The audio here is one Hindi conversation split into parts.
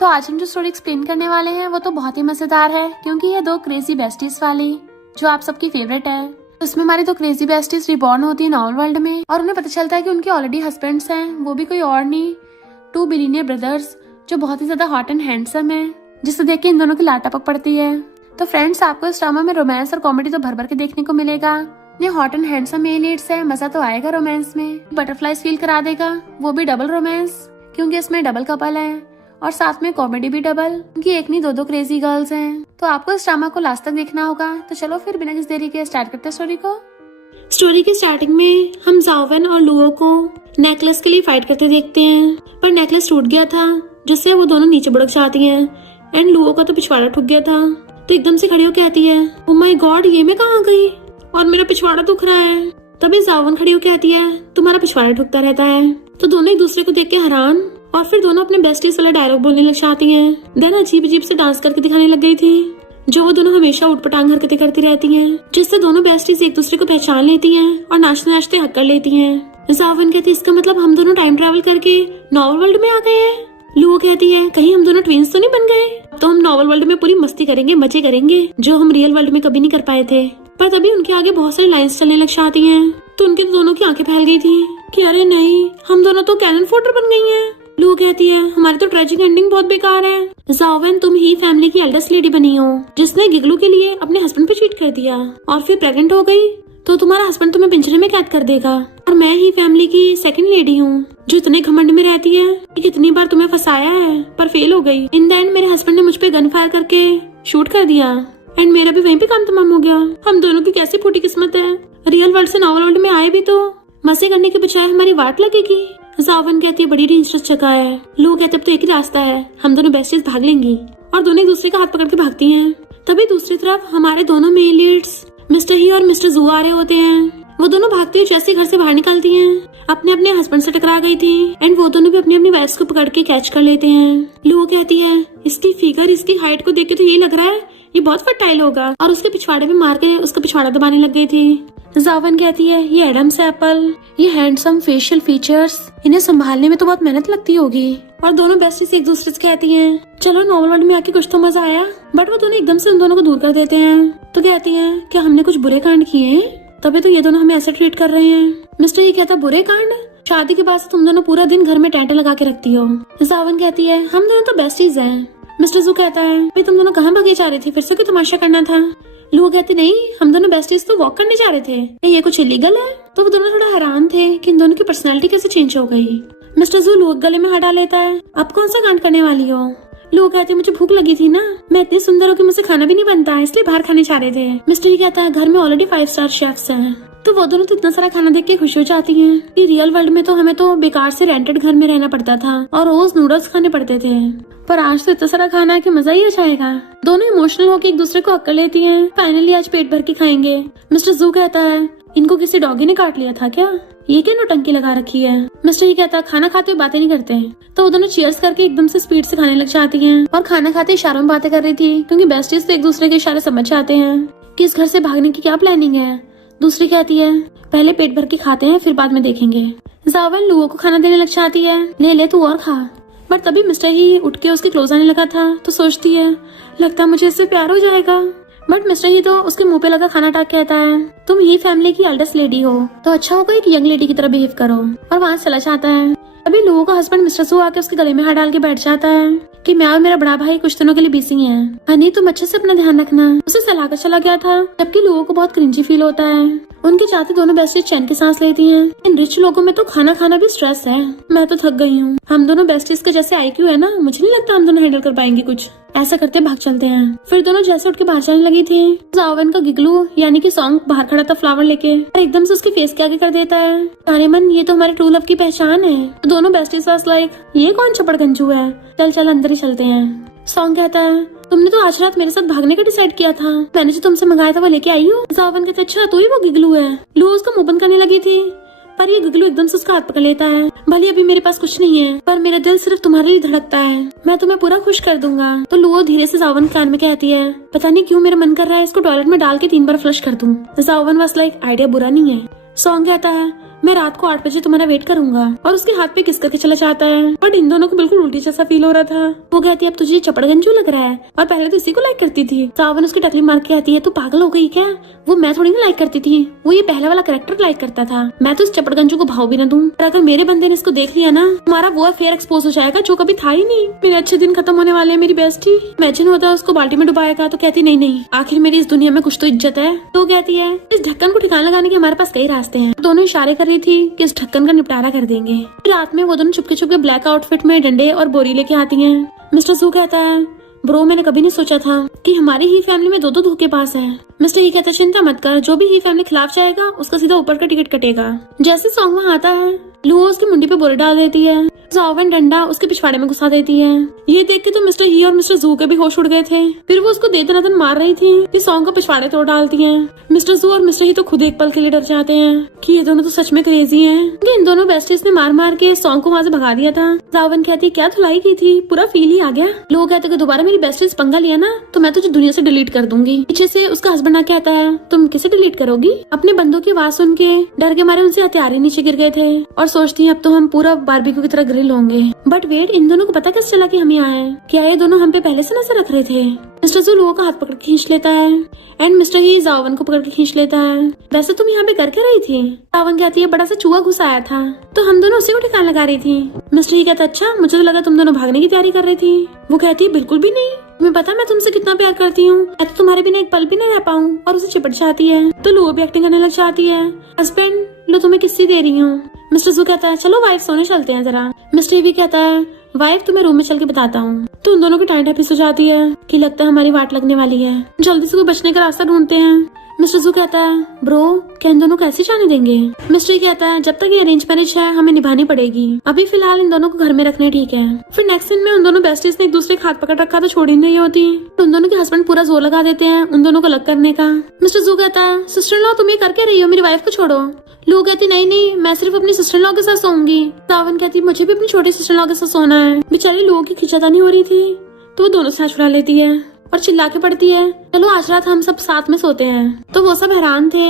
तो आज हम जो स्टोरी एक्सप्लेन करने वाले हैं वो तो बहुत ही मजेदार है, क्योंकि ये दो क्रेजी बेस्टीज वाली जो आप सबकी फेवरेट है। उसमें हमारी दो क्रेजी बेस्टीज रिबॉर्न होती है नॉवल वर्ल्ड में, और उन्हें पता चलता है कि उनके ऑलरेडी हस्बैंड्स हैं, वो भी कोई और नहीं, 2 बिलियनियर ब्रदर्स जो बहुत ही ज्यादा हॉट एंड हैंडसम है, जिसे देख के इन दोनों की लाटपक पड़ती है। तो फ्रेंड्स, आपको इस ड्रामा में रोमांस और कॉमेडी तो भर भर के देखने को मिलेगा। ये hot and handsome male leads है, मजा तो आएगा रोमांस में, बटरफ्लाईज फील करा देगा, वो भी डबल रोमांस, क्योंकि इसमें डबल कपल है और साथ में कॉमेडी भी डबल, क्योंकि एक नहीं दो क्रेजी गर्ल्स हैं। तो आपको इस ड्रामा को लास्ट तक देखना होगा। तो चलो फिर बिना किसी देरी के स्टार्ट करते हैं स्टोरी को। स्टोरी की स्टार्टिंग में हम जाओवन और लुओ को नेकलेस के लिए फाइट करते देखते हैं, पर नेकलेस टूट गया था, जिससे वो दोनों नीचे बुड़क जाती हैं। एंड लुओ का तो पिछवाड़ा ठुक गया था, तो एकदम से खड़ी हो कहती है, ओह माय गॉड, ये मैं कहाँ गई और मेरा पिछवाड़ा दुख रहा है। तभी जाओवन खड़ी हो कहती है, तुम्हारा पिछवाड़ा ठुकता रहता है। तो दोनों एक दूसरे को देख के हैरान, और फिर दोनों अपने बेस्टीज वाला डायलॉग बोलने लग जाती हैं। देन अजीब अजीब से डांस करके दिखाने लग गई थी, जो वो दोनों हमेशा उठपटांग हरकतें करती रहती हैं, जिससे दोनों बेस्टीज एक दूसरे को पहचान लेती हैं और नाचते नाचते हक कर लेती हैं। जावन कहती है, इसका मतलब हम दोनों टाइम ट्रैवल करके नॉवल वर्ल्ड में आ गए हैं। लुओ कहती है, कहीं हम दोनों ट्विंस तो नहीं बन गए। तो हम नॉवल वर्ल्ड में पूरी मस्ती करेंगे, मजे करेंगे, जो हम रियल वर्ल्ड में कभी नहीं कर पाए थे। पर तभी उनके आगे बहुत सारी लाइंस चलने लग जाती हैं, तो उनके दोनों की आंखें फैल गई थी कि अरे नहीं, हम दोनों तो कैनन फोटर बन गई हैं। लू कहती है, हमारी तो ट्रेजिक एंडिंग बहुत बेकार है। जाओवन, तुम ही फैमिली की एल्डेस्ट लेडी बनी हो, जिसने गिगलू के लिए अपने हस्बैंड पे चीट कर दिया और फिर प्रेग्नेंट हो गई, तो तुम्हारा हस्बैंड तुम्हें पिंजरे में कैद कर देगा। और मैं ही फैमिली की सेकंड लेडी हूँ, जो इतने घमंड में रहती है कि कितनी बार तुम्हें फंसाया है पर फेल हो गई। इन द एंड मेरे हस्बैंड ने मुझ पे गन फायर करके शूट कर दिया, एंड मेरा भी वहीं पे काम तमाम हो गया। हम दोनों की कैसी फूटी किस्मत है, रियल वर्ल्ड से नॉवल वर्ल्ड में आए भी तो मजे करने के बजाय हमारी वाट लगेगी। जावन कहती है, बड़ी डेंजरस जगह है। लू कहते, अब तो एक ही रास्ता है, हम दोनों बेस्टीज भाग लेंगी, और दोनों एक दूसरे का हाथ पकड़ के भागती हैं। तभी दूसरी तरफ हमारे दोनों मेल लीड्स मिस्टर ही और मिस्टर जू आ रहे होते हैं। वो दोनों भागते हुए जैसे घर से बाहर निकलती हैं, अपने अपने हस्बैंड से टकरा गई थी, एंड वो दोनों भी अपनी अपनी वाइफ्स को पकड़ के कैच कर लेते हैं। लू कहती है, इसकी फिगर, इसकी हाइट को देख के तो ये लग रहा है ये बहुत फर्टाइल होगा, और उसके पिछवाड़े पे मार के उसका पिछवाड़ा दबाने लग गई थी। जावन कहती है, ये एडम्स एप्पल, ये हैंडसम फेशियल फीचर्स, इन्हें संभालने में तो बहुत मेहनत लगती होगी। और दोनों बेस्टीज एक दूसरे से कहती हैं, चलो नॉवल वर्ल्ड में आके कुछ तो मजा आया, बट वो दोनों एकदम से उन दोनों को दूर कर देते हैं। तो कहती हैं, क्या हमने कुछ बुरे कांड किए हैं, तभी तो ये दोनों हमें ऐसे ट्रीट कर रहे हैं। मिस्टर ये कहता, बुरे कांड, शादी के बाद से तुम दोनों पूरा दिन घर में टेंटे लगा के रखती हो। जावन कहती है, हम दोनों तो बेस्टीज हैं। मिस्टर जू कहता है, तुम दोनों कहाँ भागे जा रहे थे, फिर से कोई तमाशा करना था। लू कहते, नहीं, हम दोनों बेस्टीज तो वॉक करने जा रहे थे, ये कुछ इलीगल है। तो वो दोनों थोड़ा हैरान थे कि इन दोनों की पर्सनैलिटी कैसे चेंज हो गई। मिस्टर जू लू गले में हटा लेता है, अब कौन सा कांड करने वाली हो। लू कहते, मुझे भूख लगी थी ना, मैं इतनी सुंदर हूँ कि मुझसे खाना भी नहीं बनता, इसलिए बाहर खाने जा रहे थे। मिस्टर ये कहता है, घर में ऑलरेडी 5 स्टार शेफ्स हैं। तो वो दोनों तो इतना सारा खाना देख के खुश हो जाती हैं कि रियल वर्ल्ड में तो हमें तो बेकार से रेंटेड घर में रहना पड़ता था और रोज नूडल्स खाने पड़ते थे, पर आज तो इतना सारा खाना है कि मजा ही आ जाएगा। दोनों इमोशनल होकर एक दूसरे को अक्कर लेती हैं। फाइनली आज पेट भर के खाएंगे। मिस्टर जू कहता है, इनको किसी डॉगी ने काट लिया था क्या, ये क्या नौटंकी लगा रखी है। मिस्टर ये कहता है, खाना खाते हुए बातें नहीं करते। तो वो दोनों चीयर्स करके एकदम से स्पीड से खाने लग जाती हैं, और खाना खाते इशारों में बातें कर रही थी, क्योंकि बेस्टीज तो एक दूसरे के इशारे समझ जाते हैं कि इस घर से भागने की क्या प्लानिंग है। दूसरी कहती है, पहले पेट भर के खाते हैं, फिर बाद में देखेंगे। जावन लुओ को खाना देने लग जाती है, ले तू और खा। पर तभी मिस्टर ही उठ के उसके क्लोज आने लगा था, तो सोचती है, लगता है मुझे इससे प्यार हो जाएगा। बट मिस्टर ही तो उसके मुंह पे लगा खाना टाक कहता है, तुम ही फैमिली की एल्डेस्ट लेडी हो, तो अच्छा होगा एक यंग लेडी की तरह बिहेव करो, और वहाँ चला जाता है। अभी लुओ का हस्बैंड मिस्टर जू आके उसके गले में हाथ डाल के बैठ जाता है कि मैं और मेरा बड़ा भाई कुछ दिनों के लिए बिजी हैं, हनी तुम अच्छे से अपना ध्यान रखना। उसे सलाह कर चला गया था, जबकि लुओ को बहुत क्रिंजी फील होता है। उनके चाहते दोनों बेस्टीज चैन की सांस लेती हैं। इन रिच लोगों में तो खाना खाना भी स्ट्रेस है, मैं तो थक गई हूँ। हम दोनों बेस्टीज के जैसे IQ है ना, मुझे नहीं लगता हम दोनों हैंडल कर पाएंगे कुछ। ऐसा करते भाग चलते हैं। फिर दोनों जैसे उठ के बाहर जाने लगी थी, जावन का गिगलू यानी कि सॉन्ग बाहर खड़ा था फ्लावर लेके, और एकदम से उसके फेस के आगे कर देता है, अरे मन, ये तो हमारे ट्रू लव की पहचान है। तो दोनों बेस्टीज वाज लाइक, ये कौन चपड़ गंजू है, चल चल अंदर ही चलते हैं। सॉन्ग कहता है, तुमने तो आज रात मेरे साथ भागने का डिसाइड किया था, मैंने जो तुमसे मंगाया था वो लेके आई हूँ। जावन कहता, अच्छा तू ही वो गिगलू है। लू उसका मुंह बंद करने लगी थी, पर ये गिगलू एकदम से उसका हाथ पकड़ लेता है, भले अभी मेरे पास कुछ नहीं है, पर मेरा दिल सिर्फ तुम्हारे लिए धड़कता है, मैं तुम्हें पूरा खुश कर दूंगा। तो लुओ धीरे से जावन कान में कहती है, पता नहीं क्यों मेरा मन कर रहा है इसको टॉयलेट में डाल के 3 बार फ्लश कर दूं। जावन वाज लाइक, आइडिया बुरा नहीं है। सॉन्ग कहता है, मैं रात को 8 बजे तुम्हारा वेट करूंगा, और उसके हाथ पे किस करके चला जाता है। बट इन दोनों को बिल्कुल उल्टी जैसा फील हो रहा था। वो कहती है अब तुझे चपड़गंजू लग रहा है, और पहले तो इसी को लाइक करती थी। सावन उसकी टकली मार के कहती है तू पागल हो गई क्या, वो मैं थोड़ी ना लाइक करती थी, वो ये पहले वाला कैरेक्टर लाइक करता था। मैं तो इस चपड़गंजू को भाव भी ना दूं, पर अगर मेरे बंदे ने इसको देख लिया ना, तुम्हारा वो अफेयर एक्सपोज हो जाएगा जो कभी था ही नहीं। मेरे अच्छे दिन खत्म होने वाले हैं मेरी बेस्टी। इमेजिन होता है उसको बाल्टी में डुबाएगा, तो कहती नहीं, आखिर मेरी इस दुनिया में कुछ तो इज्जत है। तो कहती है इस ढक्कन को ठिकाना लगाने के हमारे पास कई रास्ते हैं। दोनों इशारे कर रही थी कि इस ढक्कन का निपटारा कर देंगे। रात में वो दोनों चुपके चुपके ब्लैक आउटफिट में डंडे और बोरी लेके आती है। मिस्टर जू कहता है ब्रो मैंने कभी नहीं सोचा था कि हमारी ही फैमिली में दो धोखेबाज हैं। मिस्टर ही कहता है चिंता मत कर, जो भी ही फैमिली खिलाफ जाएगा उसका सीधा ऊपर का टिकट कटेगा। जैसे सॉन्ग वहाँ आता है, लुओ उसकी मुंडी पे बोरी डाल देती है। जाओवेन डंडा उसके पिछवाड़े में घुसा देती है। ये देख के तो मिस्टर ही और मिस्टर जू के भी होश उड़ गए थे। फिर वो उसको दे दनादन मार रही थी कि सॉन्ग का पिछवाड़े तोड़ डालती है। मिस्टर जू और मिस्टर ही तो खुद एक पल के लिए डर जाते हैं कि ये दोनों तो सच में क्रेजी हैं। इन दोनों बेस्टीज ने मार मार के सॉन्ग को वहाँ से भगा दिया था। जाओवेन कहती क्या धुलाई की थी, पूरा फील ही आ गया। लोग कहते कि दोबारा मेरी बेस्टीज पंगा लिया ना तो मैं तुझे दुनिया से डिलीट कर दूंगी। पीछे से उसका हस्बैंड आके कहता है तुम किसे डिलीट करोगी। अपने बंदों की आवाज सुन के डर के मारे उनसे हथियार ही नीचे गिर गए थे और सोचती है अब तो हम पूरा बारबेक्यू की तरह ग्रिल होंगे। बट वेट, इन दोनों को पता कैसे चला कि हम यहाँ हैं? क्या ये दोनों हम पे पहले से नजर रख रहे थे? मिस्टर जू लोगों का हाथ पकड़ के खींच लेता है एंड मिस्टर ही जाओवन को पकड़ के खींच लेता है। वैसे तुम यहाँ पे कर क्या रही थी? जाओवन कहती है बड़ा सा चूहा घुस आया था तो हम दोनों उसी को ठिकाना लगा रही थी। मिस्टर ही कहता अच्छा मुझे तो लगा तुम दोनों भागने की तैयारी कर रही थी। वो कहती है बिल्कुल भी नहीं, तुम्हें पता मैं तुमसे कितना प्यार करती हूँ, मैं तो तुम्हारे बिना एक पल भी न रह पाऊँ। और उसे चिपट जाती है तो लुओ भी एक्टिंग करने लग जाती है। हस्बैंड लो तुम्हें किस्सी दे रही हूँ। मिस्टर जू कहता है चलो वाइफ सोने चलते हैं जरा। मिस्टर भी कहता है वाइफ तुम्हें रूम में चल के बताता हूँ। तो उन दोनों की टाइम टैपिस हो जाती है कि लगता है हमारी वाट लगने वाली है, जल्दी से कोई बचने का रास्ता ढूंढते हैं। मिस्टर जू कहता है ब्रो क्या इन दोनों कैसे जाने देंगे? मिस्टर कहता है जब तक ये अरेंज मैरिज है हमें निभानी पड़ेगी, अभी फिलहाल इन दोनों को घर में रखने ठीक है। फिर नेक्स्ट सीन में उन दोनों बेस्टीज ने एक दूसरे का हाथ पकड़ रखा तो छोड़ ही नहीं होती। उन दोनों के हस्बैंड पूरा जोर लगा देते हैं उन दोनों को अलग करने का। मिस्टर जू कहता है सिस्टर इन लॉ तुम ये करके रही हो, मेरी वाइफ को छोड़ो। लोग कहती नहीं मैं सिर्फ अपनी सिस्टर लॉ के साथ सोऊंगी। सावन कहती मुझे भी अपनी छोटी सिस्टर लॉ के साथ सोना है। बेचारी लोगों की खिंचातानी हो रही थी तो वो दोनों साथ छुड़ा लेती है और चिल्ला के पड़ती है चलो आज रात हम सब साथ में सोते हैं। तो वो सब हैरान थे।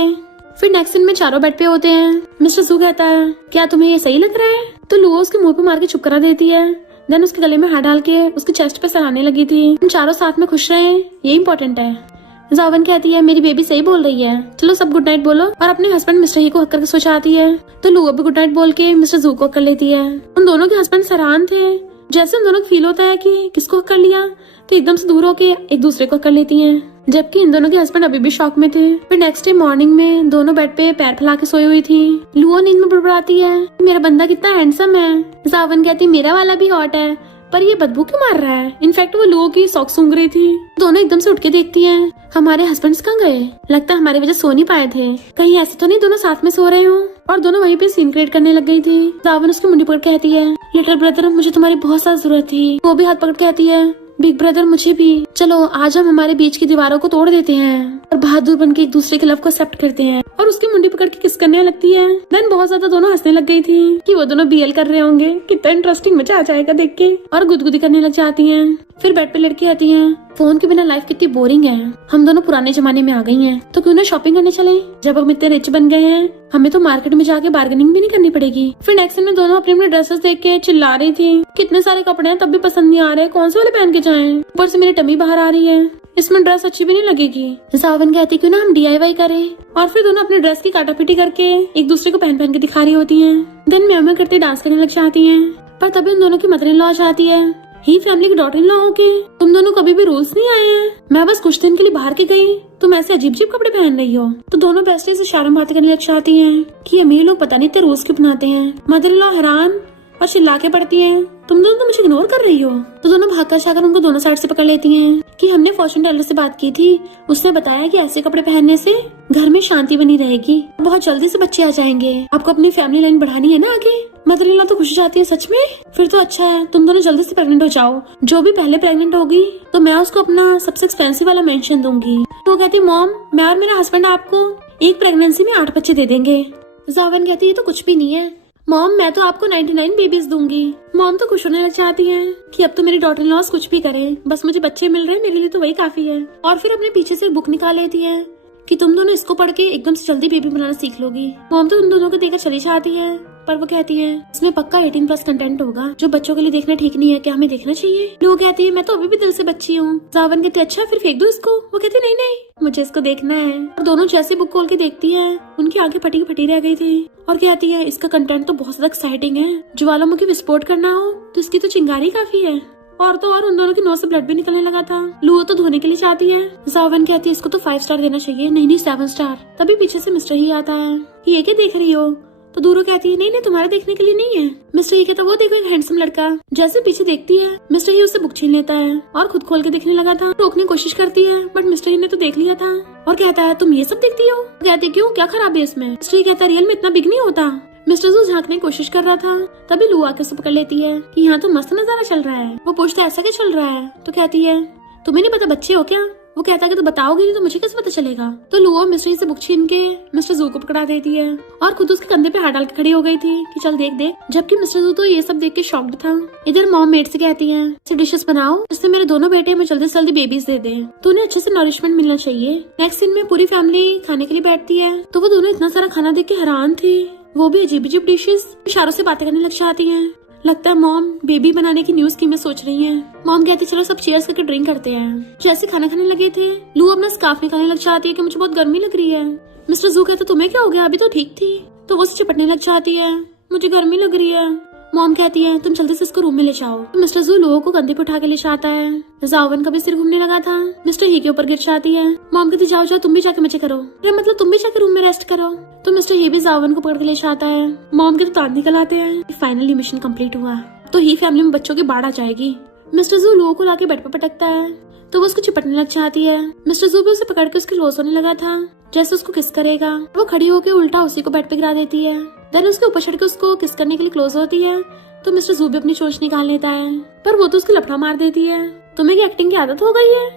फिर नेक्स्ट सीन में चारों बेड पे होते हैं। मिस्टर जू कहता है क्या तुम्हें ये सही लग रहा है? तो लुओ उसके मुंह पे मार के चुप करा देती है। देन उसके गले में हाथ डाल के उसके चेस्ट पे सराहने लगी थी। हम चारों साथ में खुश रहे, ये इम्पोर्टेंट है। जावन कहती है मेरी बेबी सही बोल रही है, चलो सब गुड नाइट बोलो, और अपने हस्बैंड मिस्टर ही को हक करके सो जाती है। तो लुओ भी गुड नाइट बोल के मिस्टर जू को कर लेती है। उन दोनों के हस्बैंड हैरान थे। जैसे उन दोनों को फील होता है कि किसको हक कर लिया तो एकदम से दूर होके एक दूसरे को कर लेती हैं, जबकि इन दोनों के हस्बैंड अभी भी शॉक में थे। फिर नेक्स्ट डे मॉर्निंग में दोनों बेड पे पैर फैला के सोई हुई थी। लुओ नींद में बड़बड़ाती है मेरा बंदा कितना हैंडसम है। जावन कहती मेरा वाला भी हॉट है पर ये बदबू क्यों मार रहा है। इनफैक्ट वो लुओ की सॉक्स सूंघ रही थी। दोनों एकदम से उठ के देखती हैं हमारे हस्बैंड्स कहाँ गए, लगता है हमारी वजह सो नहीं पाए थे, कहीं ऐसे तो नहीं दोनों साथ में सो रहे हो। और दोनों वहीं पे सीन क्रिएट करने लग गई थी। जावन उसकी मुंडी पकड़ कहती है लिटिल ब्रदर मुझे तुम्हारी बहुत ज्यादा जरूरत थी। वो भी हाथ पकड़ कहती है बिग ब्रदर मुझे भी, चलो आज हम हमारे बीच की दीवारों को तोड़ देते हैं और बहादुर बनके एक दूसरे के लव को एक्सेप्ट करते हैं। और उसकी मुंडी पकड़ के किस करने लगती है। देन बहुत ज्यादा दोनों हंसने लग गई थी कि वो दोनों बीएल कर रहे होंगे, कितना इंटरेस्टिंग मजा आ जाएगा देख के, और गुदगुदी करने लग जाती हैं। फिर बेड पे लड़की आती है फोन के बिना लाइफ कितनी बोरिंग है, हम दोनों पुराने जमाने में आ गई हैं तो क्यों ना शॉपिंग करने चले, जब हम इतने रिच बन गए हैं हमें तो मार्केट में जाके बार्गेनिंग भी नहीं करनी पड़ेगी। फिर नेक्स्ट में दोनों अपने अपने ड्रेसेस देख के चिल्ला रही थी कितने सारे कपड़े हैं तब भी पसंद नहीं आ रहे, कौन से वाले पहन के जाएं, ऊपर से मेरी टमी बाहर आ रही है, इसमें ड्रेस अच्छी भी नहीं लगेगी। जावन कहती क्यों ना हम DIY करें, और फिर दोनों अपने ड्रेस की काटापीटी करके एक दूसरे को पहन पहन के दिखा रही होती हैं। देन म्याऊ म्याऊ करते डांस करने लग जाती हैं। पर तभी उन दोनों की मदर इन लॉ आ जाती है। ही फैमिली की डॉटर इन लॉ होके तुम दोनों कभी भी रूल्स नहीं आए हैं, मैं बस कुछ दिन के लिए बाहर के गई तुम ऐसे अजीब अजीब कपड़े पहन रही हो। तो दोनों बेस्टी से शर्म बातें करने लग जाती हैं कि अमीर लोग पता नहीं इतने रूल्स क्यों बनाते हैं। मदर इन लॉ हैरान और चिल्ला के पड़ती है तुम दोनों तो मुझे इग्नोर कर रही हो। तो दोनों भागकर जाकर उनको दोनों साइड से पकड़ लेती हैं कि हमने फॉर्चून टेलर से बात की थी, उसने बताया कि ऐसे कपड़े पहनने से घर में शांति बनी रहेगी, बहुत जल्दी से बच्चे आ जाएंगे, आपको अपनी फैमिली लाइन बढ़ानी है ना आगे। मदर इन लॉ तो खुश हो जाती है सच में, फिर तो अच्छा है तुम दोनों जल्दी से प्रेग्नेंट हो जाओ, जो भी पहले प्रेग्नेंट होगी तो मैं उसको अपना सबसे एक्सपेंसिव वाला मेंशन दूंगी। तो कहती मॉम मैं और मेरा हस्बैंड आपको एक प्रेगनेंसी में 8 बच्चे दे देंगे। जावन कहती ये तो कुछ भी नहीं है मॉम, मैं तो आपको 99 बेबीज दूंगी। मॉम तो खुश होने लग जाती हैं कि अब तो मेरी डॉटर इन लॉस कुछ भी करें, बस मुझे बच्चे मिल रहे हैं मेरे लिए तो वही काफी है। और फिर अपने पीछे से बुक निकाल लेती है कि तुम दोनों इसको पढ़ के एकदम से जल्दी बेबी बनाना सीख लोगी। मॉम तो उन दोनों को देखकर चली जाती है, पर वो कहती है इसमें पक्का 18+ कंटेंट होगा जो बच्चों के लिए देखना ठीक नहीं है, क्या हमें देखना चाहिए? लू कहती है मैं तो अभी भी दिल से बच्ची हूँ। जावन कहते अच्छा फिर फेंक दो इसको। वो कहती नहीं नहीं मुझे इसको देखना है। और दोनों जैसे बुक खोल के देखती है उनकी आंखें फटी फटी रह गई थी और कहती है इसका कंटेंट तो बहुत ज्यादा एक्साइटिंग है, ज्वालामुखी विस्फोट करना हो तो इसकी तो चिंगारी काफी है। और तो और उन दोनों की नोज से ब्लड भी निकलने लगा था। लू तो धोने के लिए चाहती है। जावन कहती है इसको तो 5 स्टार देना चाहिए। नहीं नहीं 7 स्टार। तभी पीछे से मिस्टर ही आता है। ये क्या देख रही हो? तो दूरो कहती है नहीं नहीं तुम्हारे देखने के लिए नहीं है। मिस्टर ही कहता वो देखो एक हैंडसम लड़का। जैसे पीछे देखती है मिस्टर ही उससे बुक छीन लेता है और खुद खोल के देखने लगा था। रोकने की कोशिश करती है बट मिस्टर ही ने तो देख लिया था और कहता है तुम ये सब देखती हो? कहती क्यों क्या खराब है इसमें? मिस्टर ही कहता रियल में इतना बिग नहीं होता। मिस्टर जू झांकने की कोशिश कर रहा था तभी लू आके उसे पकड़ लेती है कि यहाँ तो मस्त नजारा चल रहा है। वो पूछता है ऐसा क्या चल रहा है? तो कहती है तुम्हें नहीं पता बच्चे हो क्या? वो कहता है कि तो बताओगी नहीं तो मुझे कैसे पता चलेगा? तो लू मिस्टर से बुक छीन के मिस्टर जू को पकड़ा देती है और खुद उसके कंधे पे हाथ डाल के खड़ी हो गई थी कि चल देख देख। जबकि मिस्टर जू तो ये सब देख के शॉक्ड था। इधर मॉम मेड से कहती है डिशेस बनाओ जिससे मेरे दोनों बेटे में जल्दी से जल्दी बेबीज दे दें, तो उन्हें अच्छे से नरिशमेंट मिलना चाहिए। नेक्स्ट सीन में पूरी फैमिली खाने के लिए बैठती है तो वो दोनों इतना सारा खाना देख के हैरान थी। वो भी अजीब अजीब डिशेस इशारों से बातें करने लग जाती हैं। लगता है मॉम बेबी बनाने की न्यू स्कीमें सोच रही हैं। मॉम कहती चलो सब चीयर्स करके ड्रिंक करते हैं। जैसे खाना खाने लगे थे लू अपना स्कार्फ निकालने लग जाती है कि मुझे बहुत गर्मी लग रही है। मिस्टर जू कहता तुम्हें क्या हो गया? अभी तो ठीक थी। तो वो उसे चिपटने लग जाती है मुझे गर्मी लग रही है। मॉम कहती है तुम जल्दी से इसको रूम में ले जाओ। तो मिस्टर जू लोगों को कंधे पे उठा के ले जाता है। जावन का भी सिर घूमने लगा था। मिस्टर ही के ऊपर गिर जाती है। मॉम कहती जाओ जाओ तुम भी जाके मजे करो। अरे मतलब तुम भी जाके रूम में रेस्ट करो। तो मिस्टर ही भी जावन को पकड़ के ले जाता है। मॉम के तो दांत निकल आते हैं। फाइनली मिशन कंप्लीट हुआ तो ही फैमिली में बच्चों की बाढ़ आ जाएगी। मिस्टर जू लोगों को लाके बेड पर पटकता है तो वो उसको चिपटने लग जाती है। मिस्टर जू भी उसे पकड़ के उसके क्लोज होने लगा था जैसे उसको किस करेगा। वो खड़ी होकर उल्टा उसी को बेड पे गिरा देती है। देन उसके ऊपर चढ़ के उसको किस करने के लिए क्लोज होती है तो मिस्टर जू भी अपनी चोंच निकाल लेता है पर वो तो उसको लफड़ा मार देती है। तुम्हें क्या एक्टिंग की आदत हो गई है?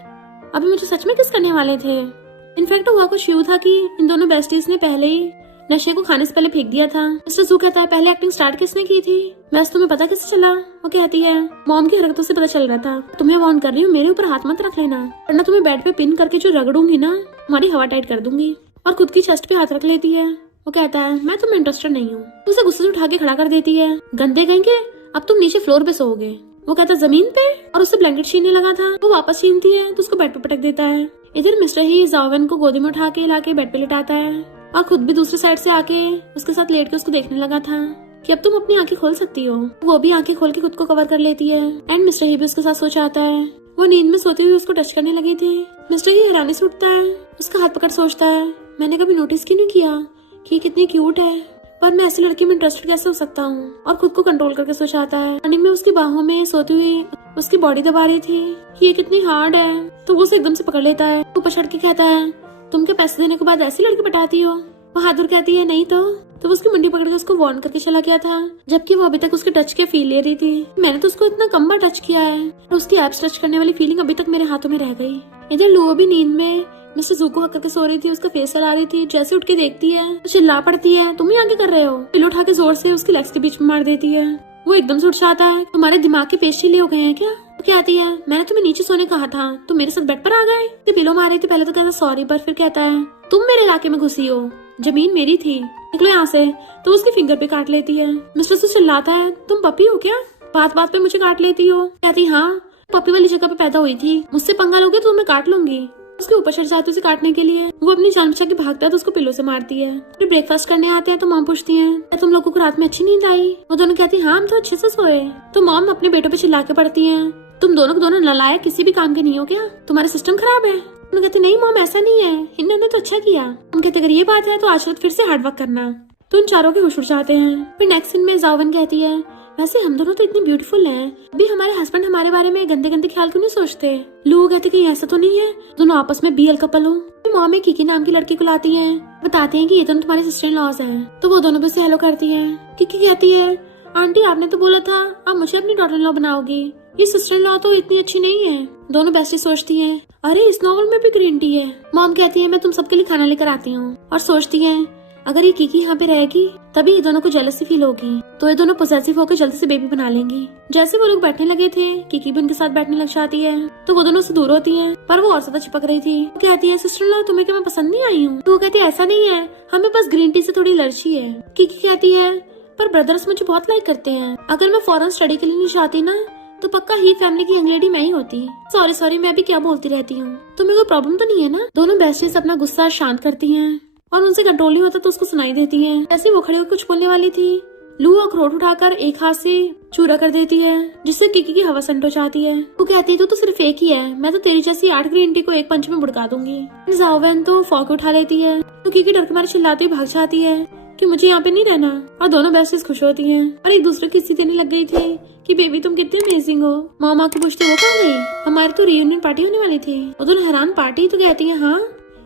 अभी मुझे सच में किस करने वाले थे। इनफैक्ट हुआ कुछ यूं था कि इन दोनों बेस्टीज ने पहले ही नशे को खाने से पहले फेंक दिया था। मिस्टर जू कहता है पहले एक्टिंग स्टार्ट किसने की थी? वैसे तुम्हें पता कैसे चला? वो कहती है मॉम की हरकतों से पता चल रहा था। तुम्हें वार्न कर रही हूँ मेरे ऊपर हाथ मत रख लेना वरना तुम्हें बेड पे पिन करके जो रगड़ूंगी ना तुम्हारी हवा टाइट कर दूंगी। और खुद की चेस्ट पे हाथ रख लेती है। वो कहता है मैं तुम्हें इंटरेस्टेड नहीं हूँ। उसे गुस्से से उठा के खड़ा कर देती है। गंदे कहेंगे अब तुम नीचे फ्लोर पे सोओगे। वो कहता है जमीन पे और उससे ब्लैंकेट छीनने लगा था। वो वापस छीनती है तो उसको बेड पे पटक देता है। इधर मिस्टर ही जावन को गोदी में उठा के लाके बेड पे लिटाता है और खुद भी दूसरी साइड से आके उसके साथ लेट के उसको देखने लगा था कि अब तुम अपनी आंखें खोल सकती हो। वो भी आंखें खोल के खुद को कवर कर लेती है एंड मिस्टर ही भी उसके साथ सो जाता है। वो नींद में सोते हुए उसको टच करने लगी थी। मिस्टर ही हैरानी से उठता है, उसका हाथ पकड़ सोचता है मैंने कभी नोटिस क्यों नहीं किया कि ये कितनी क्यूट है, पर मैं ऐसी लड़की में इंटरेस्टेड कैसे हो सकता हूँ। और खुद को कंट्रोल करके सो जाता है। रनिंग में उसकी बाहों में सोती हुई उसकी बॉडी दबा रही थी कि ये कितनी हार्ड है। तो वो उसे एकदम से पकड़ लेता है। ऊपर चढ़ के कहता है तुम क्या पैसे देने के बाद ऐसी लड़की पटाती हो? वो हाथ कहती है नहीं तो वो उसकी मुंडी पकड़ के उसको वार्न करके चला गया था जबकि वो अभी तक उसके टच के फील ले रही थी। मैंने तो उसको इतना कम बार टच किया है और उसकी एब्स टच करने वाली फीलिंग अभी तक मेरे हाथों में रह गई। इधर लुओ भी नींद में मिस्टर जू को हक करके सो रही थी। उसका फेस चला रही थी। जैसे उठ के देखती है तो चिल्ला पड़ती है तुम यहाँ क्या कर रहे हो? पिलो उठा के जोर से उसकी लेग्स के बीच में मार देती है। वो एकदम से उठ जाता है तुम्हारे दिमाग के पेश ढीले हो गए हैं क्या? वो कहती है मैंने तुम्हें नीचे सोने कहा था, तुम मेरे साथ बेड पर आ गए। पिलो मार रही थी पहले तो कहता सॉरी, पर फिर कहता है तुम मेरे इलाके में घुसी हो, जमीन मेरी थी, निकलो यहाँ से। तो उसकी फिंगर पे काट लेती है। मिस्टर जू चिल्लाता है तुम पपी हो क्या, बात बात पे मुझे काट लेती हो? कहती हाँ पपी वाली जगह पे पैदा हुई थी, मुझसे पंगा लोगे तो मैं काट लूंगी। उसके ऊपर चढ़ जाती है उसे काटने के लिए। वो अपनी जान बचा के भागता है तो उसको पिलो से मारती है। फिर ब्रेकफास्ट करने आते हैं तो मॉम पूछती है क्या तुम लोगों को रात में अच्छी नींद आई? वो दोनों कहती हाँ हम तो अच्छे से सोए। तो मॉम अपने बेटों पे चिल्ला के पड़ती है तुम दोनों को दोनों नालायक किसी भी काम के नहीं हो क्या, तुम्हारा सिस्टम खराब है। उन्होंने कहते नहीं मॉम ऐसा नहीं है, इन्होंने तो अच्छा किया। हम कहते अगर ये बात है तो आज रात फिर से हार्ड वर्क करना। तो उन चारों के होश उड़ जाते हैं। फिर नेक्स्ट सीन में जावन कहती है वैसे हम दोनों तो इतने ब्यूटीफुल हैं, अभी हमारे हस्बैंड हमारे बारे में गंदे गंदे ख्याल क्यों नहीं सोचते? लोग कहते कि ऐसा तो नहीं है, दोनों आपस में बीएल कपल हो। मॉम में किकी नाम की लड़की को लाती है, बताते हैं कि ये दोनों तुम्हारे सिस्टर इन लॉज हैं। तो वो दोनों भी से हेलो करती है। किकी कहती है आंटी आपने तो बोला था आप मुझे अपनी डॉटर इन लॉ बनाओगी, ये सिस्टर इन लॉ तो इतनी अच्छी नहीं है। दोनों बेस्टी सोचती हैं अरे इस नॉवल में भी ग्रीन टी है। मॉम कहती है मैं तुम सबके लिए खाना लेकर आती हूँ। और सोचती है अगर ये कीकी यहाँ पे रहेगी तभी ये दोनों को जेलसी फील होगी, तो ये दोनों पोसेसिव होकर जल्दी से बेबी बना लेंगी। जैसे वो लोग बैठने लगे थे, कीकी भी उनके साथ बैठने लग जाती है, तो वो दोनों से दूर होती है, पर वो और ज्यादा चिपक रही थी। वो कहती है, सिस्टर लॉ तुम्हें क्या मैं पसंद नहीं आई हूँ? तो वो कहती है, ऐसा नहीं है, हमें बस ग्रीन टी से थोड़ी एलर्जी है। कीकी कहती है, पर ब्रदर्स मुझे बहुत लाइक करते हैं, अगर मैं फॉरेन स्टडी के लिए नहीं चाहती ना तो पक्का ही फैमिली की यंग लेडी मैं ही होती। सॉरी मैं भी क्या बोलती रहती हूँ, तुम्हें कोई प्रॉब्लम तो नहीं है ना? दोनों बेस्टीज अपना गुस्सा शांत करती हैं और उनसे कंट्रोल नहीं होता तो उसको सुनाई देती है। ऐसे वो खड़े होकर कुछ बोलने वाली थी, लू अखरोट उठाकर एक हाथ से चूरा कर देती है, जिससे कीकी की हवा संट हो जाती है। वो कहती है, तो सिर्फ एक ही है, मैं तो तेरी जैसी 8 ग्रीन टी को एक पंच में बुड़का दूंगी। जाओवेन तो फॉक उठा लेती है, तो कीकी डर के मारे चिल्लाती हुई भाग जाती है कि मुझे यहाँ पे नहीं रहना। और दोनों बेस्टीज खुश होती हैं और एक दूसरे की किस्सी देने लग गई थी कि बेबी तुम कितने अमेजिंग हो। मामा की पूछते, वो कहाँ गई? हमारी तो रियूनियन पार्टी होने वाली थी। वो दोनों हैरान, पार्टी? तो कहती है, हाँ,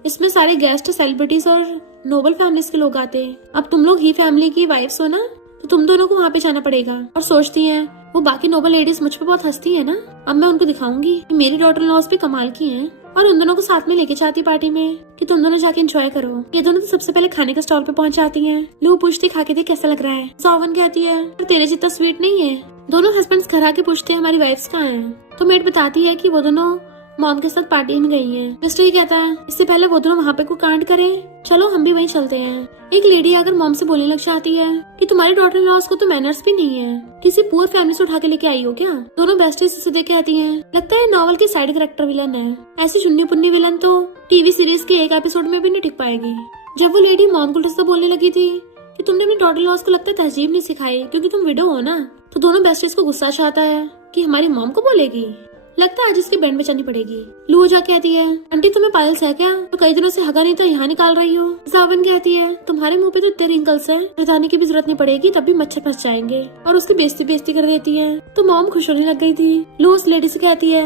इसमें सारे गेस्ट, सेलिब्रिटीज और नोबल फैमिलीज के लोग आते। अब तुम लोग ही फैमिली की वाइफ्स हो ना, तो तुम दोनों को वहाँ पे जाना पड़ेगा। और सोचती है, वो बाकी नोबल लेडीज मुझ पे बहुत हंसती है ना, अब मैं उनको दिखाऊंगी कि मेरी डॉटर लॉस भी कमाल की हैं। और उन दोनों को साथ में लेके जाती पार्टी में कि तुम दोनों जाके एंजॉय करो। ये दोनों तो सबसे पहले खाने के स्टॉल पे पहुंच जाती हैं। लू पूछती, खा के देख कैसा लग रहा है? जाओवेन कहती है, पर तेरे जितना स्वीट नहीं है। दोनों हस्बैंड्स घर आके पूछते हैं, हमारी वाइफ्स कहाँ हैं? तो मेड बताती है कि वो दोनों मॉम के साथ पार्टी में गई हैं। मिस्टर कहता है, इससे पहले वो दोनों वहाँ पे कोई कांड करें, चलो हम भी वहीं चलते हैं। एक लेडी अगर मॉम से बोलने लग जाती है कि तुम्हारी डॉटर इन लॉस को तो मैनर्स भी नहीं है, किसी पुअर फैमिली से उठा के लेके आई हो क्या? दोनों बेस्टीज उसे देख के आती हैं, लगता है नॉवल की साइड कैरेक्टर विलन है। ऐसी चुन्नी पुन्नी विलन तो टीवी सीरीज के एक एपिसोड में भी नहीं टिक पाएगी। जब वो लेडी मॉम को उल्टा बोलने लगी थी कि तुमने अपनी डॉटर लॉस को लगता है तहजीब नहीं सिखाई क्योंकि तुम विडो हो ना, तो दोनों बेस्टीज को गुस्सा आता है कि हमारी मॉम को बोलेगी, लगता है आज इसकी बैंड बजानी पड़ेगी। लू जा कहती है, आंटी तुम्हें पायल्स है क्या? तो कई दिनों से हगा नहीं था, यहाँ निकाल रही हो। जाओवेन कहती है, तुम्हारे मुंह पे तो इतने रिंकल्स हैं, बताने की भी जरूरत नहीं पड़ेगी, तब भी मच्छर फंस जाएंगे। और उसकी बेइज्जती कर देती है। तो मॉम खुश होने लग गई थी। लू उस लेडी से कहती है,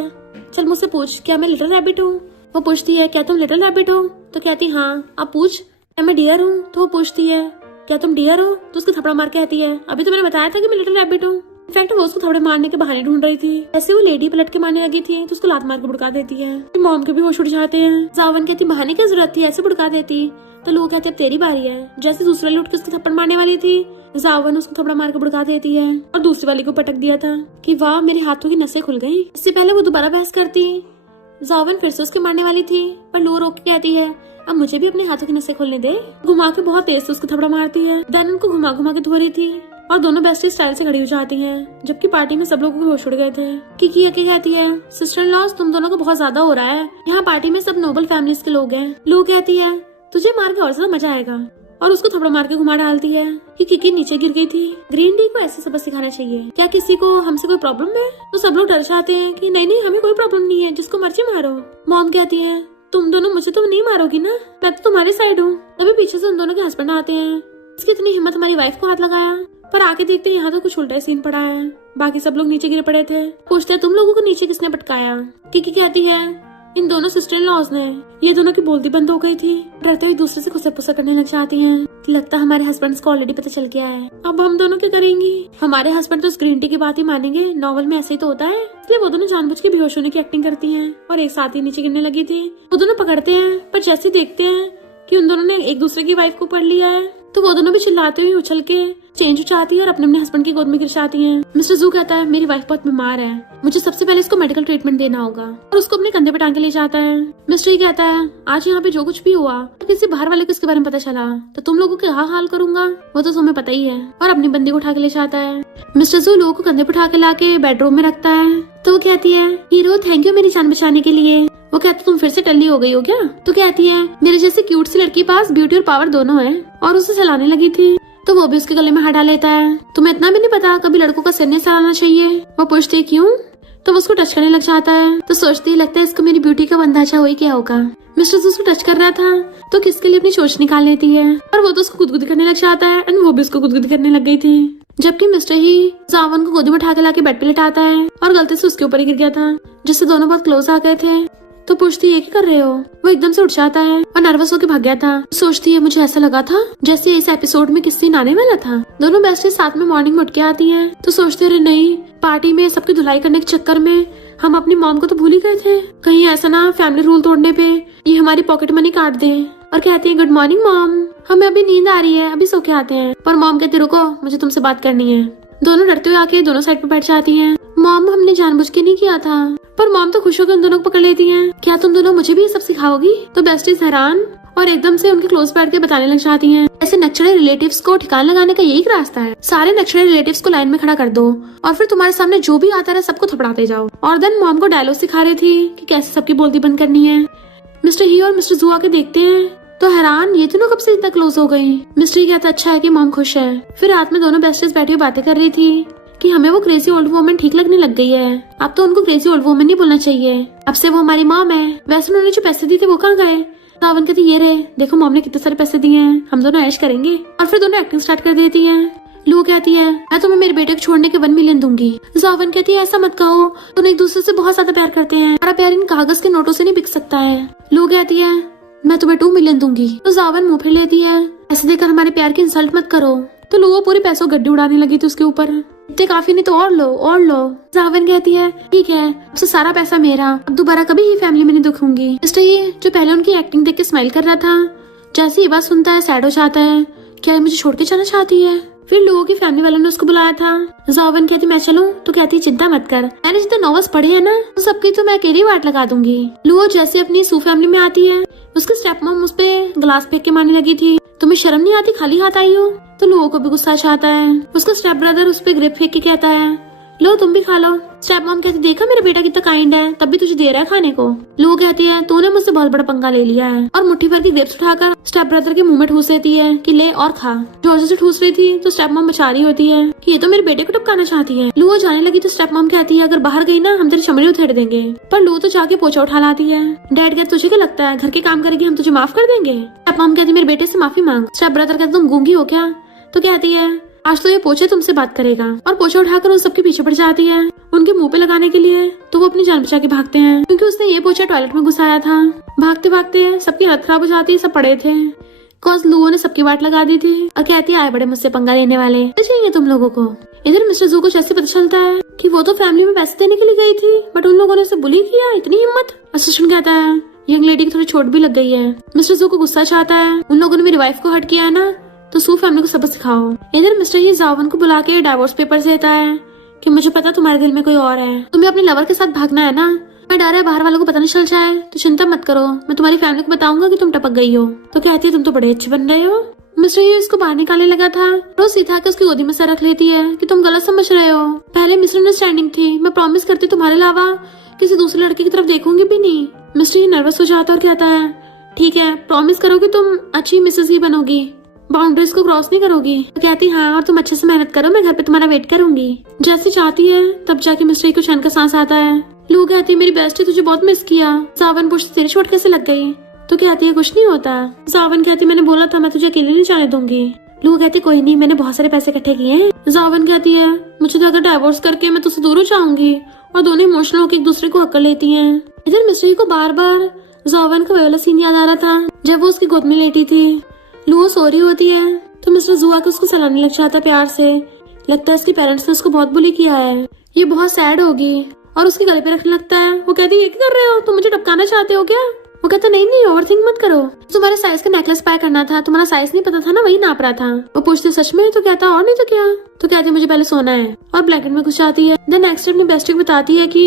चल मुझसे पूछ, क्या मैं लिटिल रैबिट हूँ? वो पूछती है, क्या तुम लिटिल रैबिट हो? तो कहती, हाँ। अब पूछ, क्या मैं डियर हूँ? तो वो पूछती है, क्या तुम डियर हो? तो उसको थप्पड़ मार कहती है, अभी तो मैंने बताया था कि मैं लिटिल रैबिट हूँ। इनफैक्ट वो उसको थोड़े मारने के बहाने ढूंढ रही थी। ऐसे वो लेडी पलट के मारने लगी थी तो उसको लात मार के बुड़का देती है। मॉम के भी होश उड़ जाते हैं। जाओवेन कहती, बहाने की जरूरत थी, ऐसे बुड़का देती। तो लोग कहते, अब तेरी बारी है। जैसे दूसरे वाली उठ के उसको थप्पड़ मारने वाली थी, जाओवेन उसको थप्पड़ मार के बुड़का देती है और दूसरी वाली को पटक दिया था कि वाह मेरे हाथों की नसें खुल गई। इससे पहले वो दोबारा बहस करती, जाओवेन फिर से उसके मारने वाली थी, पर लो रोक के कहती है, अब मुझे भी अपने हाथों की नसें खोलने दे। घुमा के बहुत तेज से उसको थप्पड़ मारती है। देन उनको घुमा घुमा के धो रही थी और दोनों बेस्टी स्टाइल से खड़ी हो जाती हैं, जबकि पार्टी में सब लोगों को होश उड़ गए थे। कीकी आके कहती है, सिस्टर लॉस तुम दोनों को बहुत ज्यादा हो रहा है, यहाँ पार्टी में सब नोबल फैमिलीज के लोग हैं। लू कहती है, तुझे मार के और ज्यादा मजा आएगा, और उसको थप्पड़ मार के घुमा डालती है कि कीकी नीचे गिर गई थी। ग्रीन टी को ऐसे सबक सिखाना चाहिए, क्या किसी को हमसे कोई प्रॉब्लम है? तो सब लोग डर जाते हैं कि नहीं हमें कोई प्रॉब्लम नहीं है, जिसको मर्जी मारो। मॉम कहती है, तुम दोनों मुझे तो नहीं मारोगी ना, मैं तो तुम्हारे साइड हूँ। तभी पीछे से उन दोनों के हस्बैंड आते हैं। इसकी इतनी हिम्मत हमारी वाइफ को हाथ लगाया, पर आके देखते हैं यहाँ तो कुछ उल्टा सीन पड़ा है। बाकी सब लोग नीचे गिर पड़े थे। पूछते हैं, तुम लोगों को नीचे किसने पटकाया? कीकी कहती है, इन दोनों सिस्टर इन लॉज ने। ये दोनों की बोलती बंद हो गई थी, डरते हुए दूसरे से खुसर पुसर करने लग जाती हैं। लगता है हमारे हस्बैंड्स को ऑलरेडी पता चल गया है, अब हम दोनों क्या करेंगी? हमारे हस्बैंड तो उस ग्रीन टी की बात ही मानेंगे, नॉवल में ऐसे ही तो होता है। इसलिए वो दोनों जानबूझ के बेहोश होने की एक्टिंग करती हैं और एक साथ ही नीचे गिरने लगी थी। वो दोनों पकड़ते हैं, पर जैसे देखते हैं कि उन दोनों ने एक दूसरे की वाइफ को पढ़ लिया है, तो वो दोनों भी चिल्लाते हुए उछल के चेंज हो जाती है और अपने हस्बैंड की गोद में गिर जाती हैं। मिस्टर जू कहता है, मेरी वाइफ बहुत बीमार है, मुझे सबसे पहले इसको मेडिकल ट्रीटमेंट देना होगा, और उसको अपने कंधे पे टांग के ले जाता है। मिस्टर ही कहता है, आज यहाँ पे जो कुछ भी हुआ तो किसी बाहर वाले को इसके बारे में पता चला तो तुम लोगों के हाल करूंगा, वो तो तुम्हें पता ही है, और अपनी बंदी को उठा के ले जाता है। मिस्टर जू लोगों को कंधे पे उठा के लाके बेडरूम में रखता है। तो वो कहती है, हीरो थैंक यू मेरी जान बचाने के लिए। वो कहता, तुम फिर से टल्ली हो गई हो क्या? तो कहती है, मेरे जैसे क्यूट सी लड़की पास ब्यूटी और पावर दोनों है, और उसे चलाने लगी थी तो वो भी उसके गले में हाथ डाल लेता है। तुम्हें इतना भी नहीं पता कभी लड़कों का सिर नहीं सलाना चाहिए? वो पूछती है, क्यों? तो वो उसको टच करने लग जाता है। तो सोचती है, लगता है इसको मेरी ब्यूटी का अंदाजा हुई क्या होगा। मिस्टर उसको टच कर रहा था तो किसके लिए अपनी चोंच निकाल लेती है, और वो तो उसको गुदगुदी करने लग जाता है, एंड वो भी उसको गुदगुदी करने लग गई थी। जबकि मिस्टर ही जावन को गोदी में उठा के लाके बेड पे लेटाता है, और गलती से उसके ऊपर ही गिर गया था, जिससे दोनों बहुत क्लोज आ गए थे। तो पूछती है, क्या कर रहे हो? वो एकदम से उठ जाता है और नर्वस होकर भाग गया था। सोचती है, मुझे ऐसा लगा था जैसे इस एपिसोड में किसी आने वाला था। दोनों बेस्टी साथ में मॉर्निंग में उठ के आती हैं। तो सोचते हैं, नहीं, पार्टी में सबकी धुलाई करने के चक्कर में हम अपनी मॉम को तो भूल ही गए थे। कहीं ऐसा ना फैमिली रूल तोड़ने पे ये हमारी पॉकेट मनी काट दे और कहती है गुड मॉर्निंग मॉम, हमें अभी नींद आ रही है, अभी सो के आते हैं। पर मॉम कहती रुको, मुझे तुमसे बात करनी है। दोनों डरते हुए आके दोनों साइड पे बैठ जाती हैं। मॉम हमने जानबूझ के नहीं किया था। पर मॉम तो खुश होकर उन दोनों को पकड़ लेती हैं। क्या तुम दोनों मुझे भी ये सब सिखाओगी? तो बेस्टीज हैरान और एकदम से उनके क्लोज बैठ के बताने लग जाती हैं। ऐसे नक्शड़े रिलेटिव्स को ठिकाना लगाने का यही रास्ता है। सारे नक्शड़े रिलेटिव्स को लाइन में खड़ा कर दो और फिर तुम्हारे सामने जो भी आता है सबको थपड़ाते जाओ। और देन मॉम को डायलॉग सिखा रही थी कि कैसे सबकी बोलती बंद करनी है। मिस्टर ही और मिस्टर जू आके देखते हैं तो हैरान, ये दोनों कब से इतना क्लोज हो गई। मिस्टर ही कहता अच्छा है कि मॉम खुश है। फिर रात में दोनों बेस्टीज बैठी हुई बातें कर रही थी कि हमें वो क्रेजी ओल्ड वुमन ठीक लगने लग गई है। अब तो उनको क्रेजी ओल्ड वुमन नहीं बोलना चाहिए, अब से वो हमारी मॉम है। वैसे उन्होंने जो पैसे दिए थे वो कहाँ गए? सावन कहती ये रहे, देखो मॉम ने कितने सारे पैसे दिए हैं, हम दोनों ऐश करेंगे। और फिर दोनों एक्टिंग स्टार्ट कर देती हैं। लू कहती है मैं तुम्हें मेरे बेटे को छोड़ने के 1 मिलियन दूंगी। सावन कहती है ऐसा मत कहो, तुम एक दूसरे से बहुत ज्यादा प्यार करते हैं, हमारा प्यार इन कागज के नोटों से नहीं बिक सकता है। लू कहती है मैं तुम्हें 2 मिलियन दूंगी। तो सावन मुंह फिर लेती है, ऐसे देखकर हमारे प्यार की इंसल्ट मत करो। तो लू पूरे पैसों गड्डी उड़ाने लगी थी उसके ऊपर, इतने काफी नहीं तो और लो और लो। सावन कहती है ठीक है, अब से सारा पैसा मेरा, अब दोबारा कभी ही फैमिली में नहीं दुखूंगी। मिस्टर ये जो पहले उनकी एक्टिंग देख के स्माइल कर रहा था, जैसे ये बात सुनता है सैड हो जाता है। क्या ये मुझे छोड़ के जाना चाहती है? फिर लोगों की फैमिली वालों ने उसको बुलाया था। जावन कहती मैं चलूं? तो कहती चिंता मत कर, मैंने जितने नॉवेल्स पढ़े हैं ना तो सबकी तो मैं अकेली वाट लगा दूंगी। लुओ जैसे अपनी सू फैमिली में आती है, उसके स्टेप मॉम उस पे ग्लास फेंक के मारने लगी थी। तुम्हें शर्म नहीं आती, खाली हाथ आई हो? तो लुओ को भी गुस्सा आता है। उसका स्टेप ब्रदर उस पे ग्रेप फेंक के कहता है लो तुम भी खा लो। स्टेप मॉम कहती देखा मेरा बेटा कितना काइंड है, तब भी तुझे दे रहा है खाने को। लुओ कहती है तूने मुझसे बहुत बड़ा पंगा ले लिया है, और मुट्ठी भर की ग्रेप्स उठाकर स्टेप ब्रदर के मुंह में ठूस देती है कि ले और खा। जोर से ठूस रही थी तो स्टेप मॉम बचा रही होती है कि ये तो मेरे बेटे को टपकाना चाहती है। लुओ जाने लगी तो स्टेप मॉम कहती है अगर बाहर गई ना हम तेरी चमड़ी उधेड़ देंगे। पर लुओ तो जाके पोछा उठा लाती है। डैड कहते तुझे क्या लगता है घर के काम करेगी हम तुझे माफ कर देंगे? स्टेप मॉम कहती मेरे बेटे से माफी मांग। स्टेप ब्रदर कहते तुम गूंगी हो क्या? तो कहती है आज तो ये पोछे तुमसे बात करेगा, और पोछा उठाकर उन सबके पीछे पड़ जाती है उनके मुंह पे लगाने के लिए। तो वो अपनी जान बचा के भागते हैं क्योंकि उसने ये पोछा टॉयलेट में घुसाया था। भागते भागते सबकी हालत खराब हो जाती है, सब पड़े थे कॉज लुओ ने सबकी वाट लगा दी थी। और कहती है आए बड़े मुझसे पंगा लेने वाले चाहिए तुम लोगों को। इधर मिस्टर जू को जैसे पता चलता है कि वो तो फैमिली में पैसे देने के लिए गई थी बट उन लोगों ने उसे बुली किया, इतनी हिम्मत। असिस्टेंट कहता है यंग लेडी की थोड़ी चोट भी लग गई है। मिस्टर जू को गुस्सा चाहता है उन लोगों ने मेरी वाइफ को हर्ट किया है ना, तो सू फैमिली को सबक सिखाओ। इधर मिस्टर ही जावन को बुला के डाइवोर्स पेपर्स देता है कि मुझे पता तुम्हारे दिल में कोई और है, तुम्हें अपने लवर के साथ भागना है ना। मैं डर है बाहर वालों को पता नहीं चल जाए, तो चिंता मत करो, मैं तुम्हारी फैमिली को बताऊंगा कि तुम टपक गई हो। तो कहती है तुम तो बड़े अच्छे बन रहे हो। मिस्टर ही उसको बाहर निकालने लगा था, रोज सीधा के उसकी गोदी में सर रख लेती है कि तुम गलत समझ रहे हो, पहले मिसअंडरस्टैंडिंग थी, मैं प्रॉमिस करती तुम्हारे अलावा किसी दूसरे लड़के की तरफ देखूंगी भी नहीं। मिस्टर ही नर्वस हो जाता और कहता है ठीक है प्रॉमिस करो कि तुम अच्छी मिसेस ही बनोगी, बाउंड्रीज को क्रॉस नहीं करोगी। तो कहती हाँ और तुम अच्छे से मेहनत करो, मैं घर पे तुम्हारा वेट करूंगी। जैसे चाहती है तब जाके मिस्टर को चैन का सांस आता है। लू कहती है मेरी बेस्टी तुझे बहुत मिस किया। सावन पूछती तेरी चोट कैसे लग गई? तो कहती है कुछ नहीं होता। सावन कहती मैंने बोला था मैं तुझे अकेले नहीं जाने दूंगी। लू कहती कोई नहीं, मैंने बहुत सारे पैसे इकट्ठे किए हैं। सावन कहती है मुझे तो अगर डाइवोर्स करके मैं तुझसे दूर हो जाऊंगी, और दोनों इमोशनल होकर एक दूसरे को हक लेती है। इधर मिस्टर को बार बार जावन का वाला सीन याद आ रहा था जब वो उसकी गोद में लेटी थी। लुओ सो रही होती है तो मिस्टर जू आके उसको सलाने लग जाता है प्यार से। लगता है उसके पेरेंट्स ने उसको बहुत बुली किया है, ये बहुत सैड होगी और उसके गले पे रखने लगता है। वो कहती है ये क्या कर रहे हो, तुम मुझे टपकाना चाहते हो क्या? वो कहता नहीं ओवरथिंक मत करो, तुम्हारे साइज का नेकलेस बाय करना था, तुम्हारा साइज नहीं पता था ना, वही नाप रहा था। वो पूछते सच में? तो कहता और नहीं तो क्या। तो कहती मुझे पहले सोना है, और ब्लैंकेट में घुस जाती है। देन नेक्स्ट अपनी बेस्टी को बताती है कि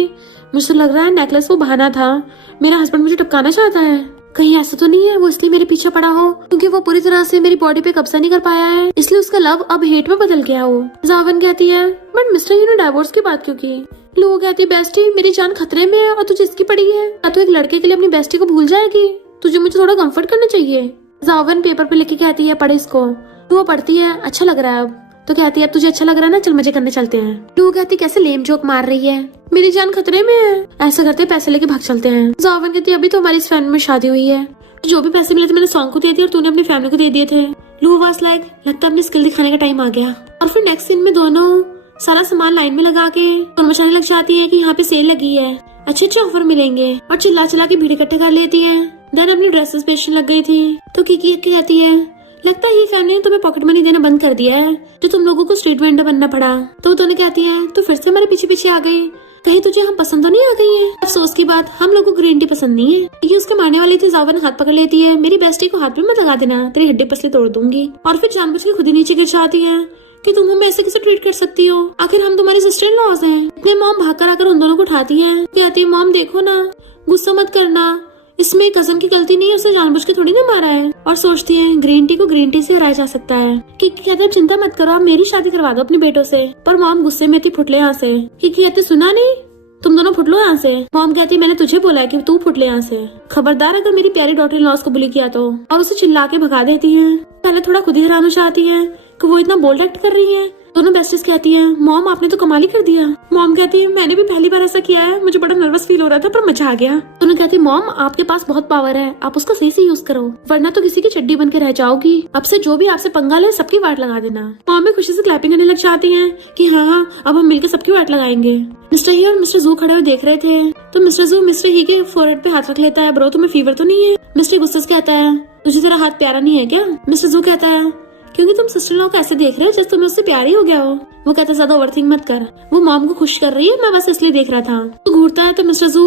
मुझे लग रहा है नेकलेस वो बहाना था, मेरा हस्बैंड मुझे टपकाना चाहता है, कहीं ऐसा तो नहीं है वो इसलिए मेरे पीछे पड़ा हो क्योंकि वो पूरी तरह से मेरी बॉडी पे कब्जा नहीं कर पाया है, इसलिए उसका लव अब हेट में बदल गया हो। जावन कहती है बट मिस्टर यू ने डाइवोर्स की बात क्यों की? लोग कहती है बेस्टी मेरी जान खतरे में है और तुझे इसकी पड़ी है, या तो एक लड़के के लिए अपनी बेस्टी को भूल जाएगी, तुझे मुझे थोड़ा कंफर्ट करना चाहिए। जावन पेपर पे लिख के कहती है पढ़ इसको। तो वो पढ़ती है अच्छा लग रहा है अब। तो कहती है अब तुझे अच्छा लग रहा है ना, चल मजे करने चलते हैं। लू कहती कैसे लेम जोक मार रही है, मेरी जान खतरे में है। ऐसा करते पैसे लेके भाग चलते हैं। जावन कहती है अभी तो हमारी इस फैमिली में शादी हुई है, जो भी पैसे मिले थे मैंने सॉन्ग को दे दिए और तूने अपनी फैमिली को दे दिए थे। लू वाज लाइक लगता है अपनी स्किल दिखाने का टाइम आ गया। और फिर नेक्स्ट सीन में दोनों सारा सामान लाइन में लगा के मचाने लग जाती है कि यहाँ पे सेल लगी है, अच्छे अच्छे ऑफर मिलेंगे, और चिल्ला चिल्ला के भीड़ इकट्ठे कर लेती है। देन अपनी ड्रेसेस बेचने लग गई थी तो किकी कहती है लगता है ये फैमिली ने तुम्हें पॉकेट मनी देना बंद कर दिया है, जो तुम लोगों को स्ट्रीट वेंडर बनना पड़ा। तो दोनों कहती है तो फिर से हमारे पीछे पीछे आ गई, कहीं तुझे हम पसंद तो नहीं आ गई है? अफसोस की बात, हम लोगों को ग्रीन टी पसंद नहीं है। ये उसको मारने वाली थी, जावन हाथ पकड़ लेती है, मेरी बेस्टी को हाथ पे मत लगा देना, तेरी हड्डी पसली तोड़ दूंगी। और फिर जानबूझ के खुद ही नीचे गिर जाती है कि तुम हमें ऐसे कैसे ट्रीट कर सकती हो, आखिर हम तुम्हारी सिस्टर इन लॉज हैं। अपने मॉम भाग कर आकर उन दोनों को उठाती है, कहती है मॉम देखो ना, गुस्सा मत करना, इसमें कजन की गलती नहीं है, उसे जानबूझ के थोड़ी ना मारा है। और सोचती है ग्रीन टी को ग्रीन टी से हराया जा सकता है। किकी कहते हैं चिंता मत करो, आप मेरी शादी करवा दो अपने बेटों से। पर मॉम गुस्से में थी, फुट ले यहाँ से। किकी कहते सुना नहीं, तुम दोनों फुट लो यहाँ से। मॉम कहती मैंने तुझे बोला है कि तू फुट ले यहाँ से, खबरदार अगर मेरी प्यारी डॉटर इन लॉज को बुली किया तो। और उसे चिल्ला के भगा देती है। पहले थोड़ा खुद ही हैरान हो जाती है कि वो इतना बोल्ड एक्ट कर रही है। दोनों बेस्टीज कहती हैं मॉम आपने तो कमाल ही कर दिया। मॉम कहती है मैंने भी पहली बार ऐसा किया है, मुझे बड़ा नर्वस फील हो रहा था पर मजा आ गया। दोनों कहती है मॉम आपके पास बहुत पावर है, आप उसको सही से यूज करो, वरना तो किसी की चड्डी बन के रह जाओगी। अब से जो भी आपसे पंगा ले सबकी वाट लगा देना। मॉम भी खुशी से क्लैपिंग करने लग जाती है कि हाँ अब हम मिलकर सबकी वाट लगाएंगे। मिस्टर ही और मिस्टर जू खड़े हुए देख रहे थे तो मिस्टर जू मिस्टर ही के फोरहेड पे हाथ रख लेता है, ब्रो तुम्हें फीवर तो नहीं है? मिस्टर गुस्से से कहता है तुझे तेरा हाथ प्यारा नहीं है क्या? मिस्टर जू कहता है क्योंकि तुम सिस्टर लॉ को ऐसे देख रहे हो जैसे तुम्हें उससे प्यार ही हो गया हो। वो कहता है ज्यादा ओवरथिंक मत कर, वो मॉम को खुश कर रही है, मैं बस इसलिए देख रहा था। तो घूरता है तो मिस्टर जू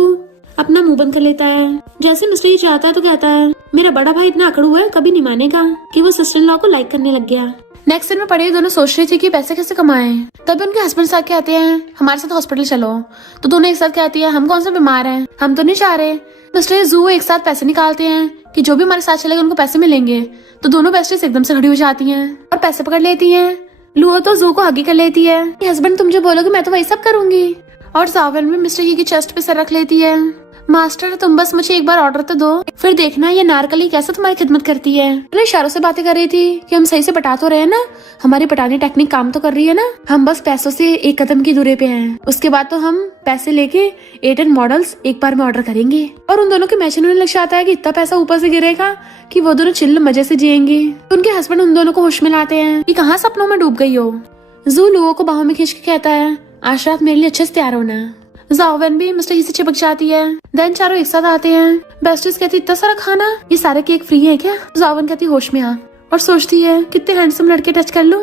अपना मुंह बंद कर लेता है। जैसे मिस्टर ये चाहता है तो कहता है मेरा बड़ा भाई इतना अकड़ हुआ है, कभी नहीं मानेगा कि वो सिस्टर लॉ को लाइक करने लग गया। नेक्स्ट सीन में पड़ी दोनों सोच रही थी कि पैसे कैसे कमाएं। तभी उनके हस्बैंड साथ कहते हैं हमारे साथ हॉस्पिटल चलो। तो दोनों एक साथ कहती है हम कौन सा बीमार हैं, हम तो नहीं चाह रहे। मिस्टर जू एक साथ पैसे निकालते हैं कि जो भी हमारे साथ चलेगा उनको पैसे मिलेंगे। तो दोनों बेस्टीज एकदम से खड़ी हो जाती हैं और पैसे पकड़ लेती हैं। लुओ तो जू को हगी कर लेती है कि हस्बैंड तुम जो बोलोगे मैं तो वही सब करूंगी। और जावन भी मिस्टर ही की चेस्ट पे सर रख लेती है। मास्टर तुम बस मुझे एक बार ऑर्डर तो दो, फिर देखना ये नारकली कैसे तुम्हारी खिदमत करती है। मैंने इशारों से बातें कर रही थी कि हम सही से पटा तो रहे हैं ना, हमारी पटानी टेक्निक काम तो कर रही है ना, हम बस पैसों से एक कदम की दूरी पे हैं। उसके बाद तो हम पैसे लेके 8 मॉडल्स एक बार में ऑर्डर करेंगे। और उन दोनों के इमेजिन होने लग जाता है कि इतना पैसा ऊपर से गिरेगा कि वो दोनों चिल्ल मजे से जिएंगे। उनके हस्बैंड उन दोनों को होश में लाते हैं कि कहाँ सपनों में डूब गई हो। जू लुओ को बाहों में खींच के कहता है आज रात मेरे लिए अच्छे से तैयार होना। जावन भी मिस्टर ही से चिपक जाती है। देन चारों एक साथ आते हैं। बेस्टीज कहती इतना सारा खाना, ये सारे केक फ्री है क्या? जावन कहती होश में आ और सोचती है कितने हैंडसम लड़के टच कर लूं।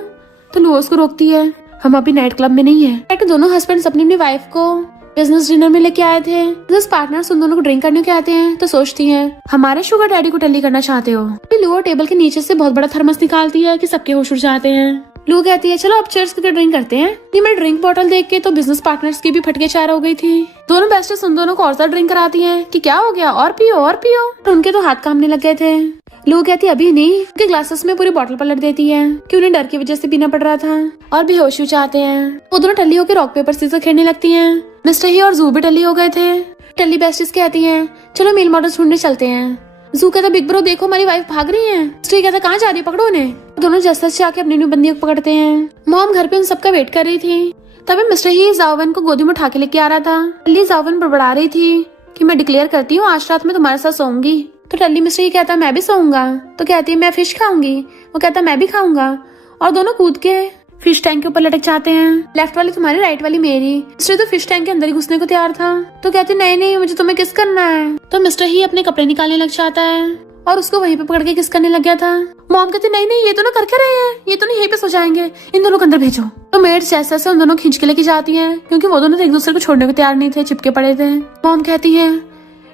तो लुओ उसको रोकती है हम अभी नाइट क्लब में नहीं है। दोनों हस्बैंड अपनी अपनी वाइफ को बिजनेस डिनर में लेके आए थे। बिजनेस पार्टनर्स उन दोनों को ड्रिंक करने के आते हैं तो सोचती हैं हमारे शुगर डैडी को टल्ली करना चाहते हो। लुओ टेबल के नीचे से बहुत बड़ा थर्मस निकालती है कि सबके होश उड़ जाते हैं। लुओ कहती है चलो अब चीयर्स करके ड्रिंक करते हैं। ये मैं ड्रिंक बॉटल देख के तो बिजनेस पार्टनर्स की भी फटके चार हो गई थी। दोनों बेस्टीज उन दोनों को और ज्यादा ड्रिंक कराती हैं कि क्या हो गया और पियो और पियो। और उनके तो हाथ कांपने लग गए थे। लुओ कहती अभी नहीं, उनके ग्लासेस में पूरी बॉटल पलट देती है कि उन्हें डर की वजह से पीना पड़ रहा था और बेहोश हो जाते हैं। वो दोनों टल्ली होकर रॉक पेपर सीजर खेलने लगती हैं। मिस्टर ही और जू भी टल्ली हो गए थे। टल्ली बेस्टीज कहती हैं चलो मेल मॉडल ढूंढने चलते हैं। जू कहता बिग ब्रो देखो हमारी वाइफ भाग रही है। मिस्टर कहता कहाँ जा रही है, पकड़ो उन्हें। दोनों जस्टिस से आके अपनी न्यू बंदियों को पकड़ते हैं। मॉम घर पे उन सबका वेट कर रही थी। तभी मिस्टर ही जावन को गोदी में उठा के लेके आ रहा था। टल्ली जावन बड़बड़ा रही थी कि मैं डिक्लेयर करती हूँ आज रात में तुम्हारे साथ सोऊंगी। तो टल्ली मिस्टर ही कहता मैं भी सोऊंगा। तो कहती है मैं फिश खाऊंगी। वो कहता मैं भी खाऊंगा। और दोनों कूद के फिश टैंक के ऊपर लटक जाते हैं। लेफ्ट वाली तुम्हारी राइट वाली मेरी। मिस्टर तो फिश टैंक के अंदर ही घुसने को तैयार था तो कहती नहीं नहीं मुझे तुम्हें किस करना है। तो मिस्टर ही अपने कपड़े निकालने लग जाता है और उसको वहीं पे पकड़ के किस करने लग गया था। मॉम कहती नहीं नहीं ये तो ना करके रहे हैं, ये तो नहीं यहीं पे सो जाएंगे, इन दोनों को अंदर भेजो। तो मेड्स जैसे जैसे उन दोनों खींच के लेके जाती हैं क्योंकि वो दोनों तो एक दूसरे को छोड़ने को तैयार नहीं थे, चिपके पड़े थे। मॉम कहती है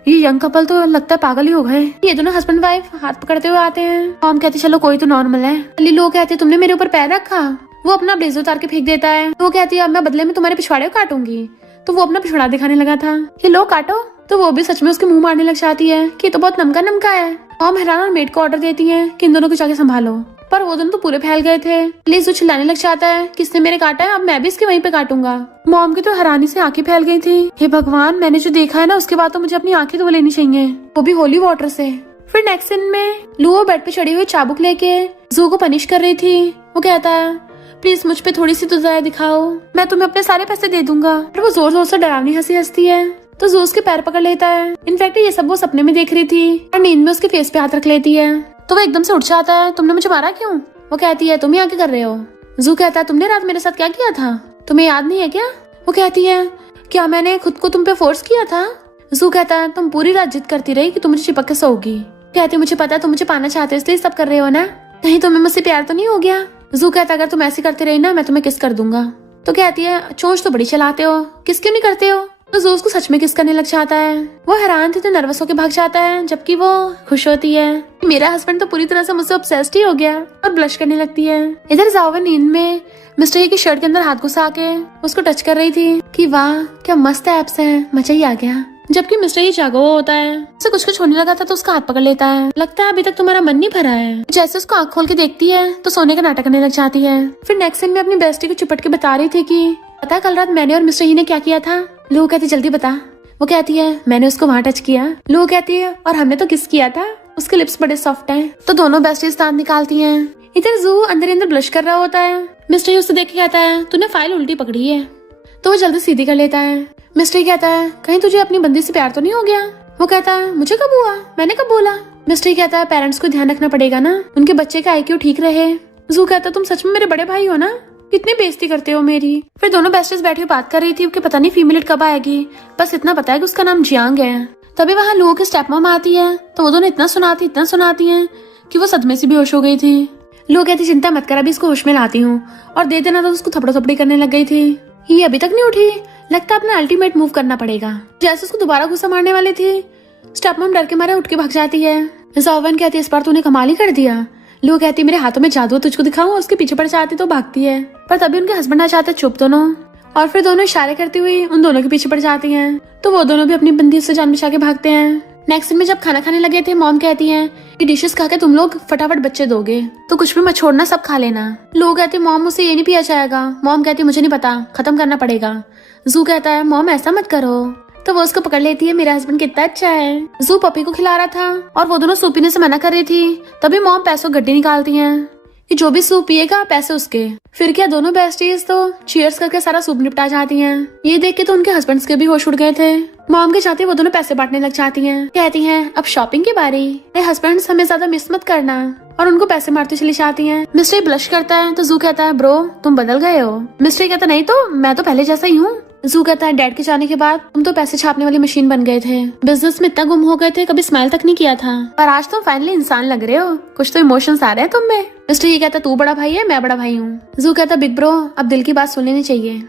ये यंग कपल तो लगता है पागल ही हो गए। ये दोनों हस्बैंड वाइफ हाथ पकड़ते हुए आते हैं। मॉम कहती चलो कोई तो नॉर्मल है। लोग कहते तुमने मेरे ऊपर पैर रखा। वो अपना ब्लेजर उतार के फेंक देता है। वो कहती है अब मैं बदले में तुम्हारे पिछवाड़े को काटूंगी। तो वो अपना पिछवाड़ा दिखाने लगा था कि लो काटो। तो वो भी सच में उसके मुंह मारने लग जाती है कि तो बहुत नमका नमका है। मॉम हैरान और मेड को ऑर्डर देती है कि इन दोनों को जाके संभालो। पर वो दोनों तो पूरे फैल गए थे। प्लीज वो चिल्लाने लग जाता है किसने मेरे काटा है, अब मैं भी इसके वहीं पे काटूंगा। मॉम की तो हैरानी से आंखें फैल गई थी। हे भगवान मैंने जो देखा है ना उसके बाद तो मुझे अपनी आंखें धो लेनी चाहिए, वो भी होली वाटर से। फिर नेक्स्ट सीन में लुओ बेड पे चढ़ी हुई चाबुक लेके जू को पनिश कर रही थी। वो कहता है प्लीज मुझ पे थोड़ी सी तो दया दिखाओ, मैं तुम्हें अपने सारे पैसे दे दूंगा। फिर वो जोर जोर से डरावनी हंसी हंसती है तो जू उसके पैर पकड़ लेता है। इनफैक्ट ये सब वो सपने में देख रही थी और नींद में उसके फेस पे हाथ रख लेती है। तो वो एकदम से उठ जाता है तुमने मुझे मारा क्यों? वो कहती है तुम यहाँ क्या कर रहे हो? जू कहता है तुमने रात मेरे साथ क्या किया था, तुम्हें याद नहीं है क्या? वो कहती है क्या मैंने खुद को तुम पे फोर्स किया था? जू कहता है तुम पूरी रात जिद करती रही कि तुम मुझे चिपक के सोओगी। कहती मुझे पता है तुम मुझे पाना चाहते हो इसलिए सब कर रहे हो ना, कहीं तुम्हें मुझसे प्यार तो नहीं हो गया? जू कहता अगर तुम ऐसे करते रही ना मैं तुम्हें किस कर दूंगा। तो कहती है चोंच तो बड़ी चलाते हो, किस क्यों नहीं करते हो। तो जू उसको सच में किस करने लग जाता है। वो हैरान थी तो नर्वस होकर भाग जाता है, जबकि वो खुश होती है। मेरा हस्बैंड तो पूरी तरह से मुझसे ऑब्सेस्ड ही हो गया और ब्लश करने लगती है। इधर जाओ नींद में मिस्टर ही की शर्ट के अंदर हाथ घुसा के उसको टच कर रही थी कि वाह क्या मस्त एब्स है, मजा ही आ गया। जबकि मिस्टर ही जागा हुआ होता है, उसे कुछ होने लगा था तो उसका हाथ पकड़ लेता है। लगता है अभी तक तुम्हारा मन नहीं भरा है। जैसे उसको आंख खोल के देखती है तो सोने का नाटक करने लग जाती है। फिर नेक्स्ट सीन में अपनी बेस्टी को चिपट के बता रही थी कि पता कल रात मैंने और मिस्टर ही ने क्या किया था। लू कहती जल्दी बता। वो कहती है मैंने उसको वहाँ टच किया। लू कहती है और हमने तो किस किया था, उसके लिप्स बड़े सॉफ्ट हैं। तो दोनों बेस्टीज दांत निकालती हैं। इधर जू अंदर ब्लश कर रहा होता है। मिस्टर ही उससे देख के कहता है तूने फाइल उल्टी पकड़ी है। तो वो जल्दी सीधी कर लेता है। मिस्टर ही कहता है कहीं तुझे अपनी बंदी से प्यार तो नहीं हो गया। वो कहता है मुझे कब हुआ, मैंने कब बोला। मिस्टर ही कहता है पेरेंट्स को ध्यान रखना पड़ेगा ना, उनके बच्चे का IQ ठीक रहे। जू कहता है तुम सच में मेरे बड़े भाई हो ना, कितनी बेइज्जती करते हो मेरी। फिर दोनों बेस्टीज बैठी हुई बात कर रही थी कि पता नहीं फीमेल कब आएगी, बस इतना पता है कि उसका नाम जियांग है। तभी वहाँ लोगों की स्टेप मॉम आती है तो वो दोनों इतना सुनाती हैं कि वो सदमे से बेहोश हो गई थी। लोग कहती चिंता मत कर, अभी इसको होश में लाती हूँ, और दे देना तो उसको थपड़ा थपड़ी करने लग गई थी। ये अभी तक नहीं उठी, लगता अपना अल्टीमेट मूव करना पड़ेगा। जैसे उसको दोबारा गुस्सा मारने वाली थी, स्टेप मॉम डर के मारे उठ के भाग जाती है। जाओवन कहती है इस बार तूने कमाल ही कर दिया। लोग कहती मेरे हाथों में जादू तुझको दिखाऊं, और उसके पीछे पड़ जाती तो भागती है। पर तभी उनके हस्बैंड आ जाते चुप दोनों, और फिर दोनों इशारे करती हुई उन दोनों के पीछे पड़ जाती हैं। तो वो दोनों भी अपनी बंदी से जान बचा के भागते हैं। नेक्स्ट दिन में जब खाना खाने लगे थे, मॉम कहती हैं कि डिशेस खा के तुम लोग फटाफट बच्चे दोगे, तो कुछ भी मत छोड़ना, सब खा लेना। लोग कहते मॉम मुझसे ये नहीं पिया जाएगा। मॉम कहती मुझे नहीं पता, खत्म करना पड़ेगा। जू कहता है मॉम ऐसा मत करो। तो वो उसको पकड़ लेती है, मेरा हस्बैंड कितना अच्छा है। जू पपी को खिला रहा था और वो दोनों सूप पीने से मना कर रही थी। तभी मॉम पैसों गड्डी निकालती हैं कि जो भी सूप पिएगा पैसे उसके। फिर क्या दोनों बेस्टीज तो चीयर्स करके सारा सूप निपटा जाती हैं। ये देख के तो उनके हस्बैंड्स के भी होश उड़ गए थे। मॉम के चाहते वो दोनों पैसे बांटने लग जाती हैं। कहती हैं अब शॉपिंग की बारी, हस्बैंड्स हमें ज्यादा मिस मत करना, और उनको पैसे मारती चली जाती हैं। मिस्टर ब्लश करता है तो जू कहता है ब्रो तुम बदल गए हो। मिस्टर कहता नहीं तो मैं तो पहले जैसा ही हूँ। जू कहता है डैड के जाने के बाद तुम तो पैसे छापने वाली मशीन बन गए थे, बिजनेस में इतना गुम हो गए थे, कभी स्माइल तक नहीं किया था, पर आज तुम फाइनली इंसान लग रहे हो, कुछ तो इमोशंस आ रहे हैं तुम में। मिस्टर ये कहता तू बड़ा भाई है, मैं बड़ा भाई हूँ। जू कहता बिग ब्रो अब दिल की बात सुन लेनी चाहिए।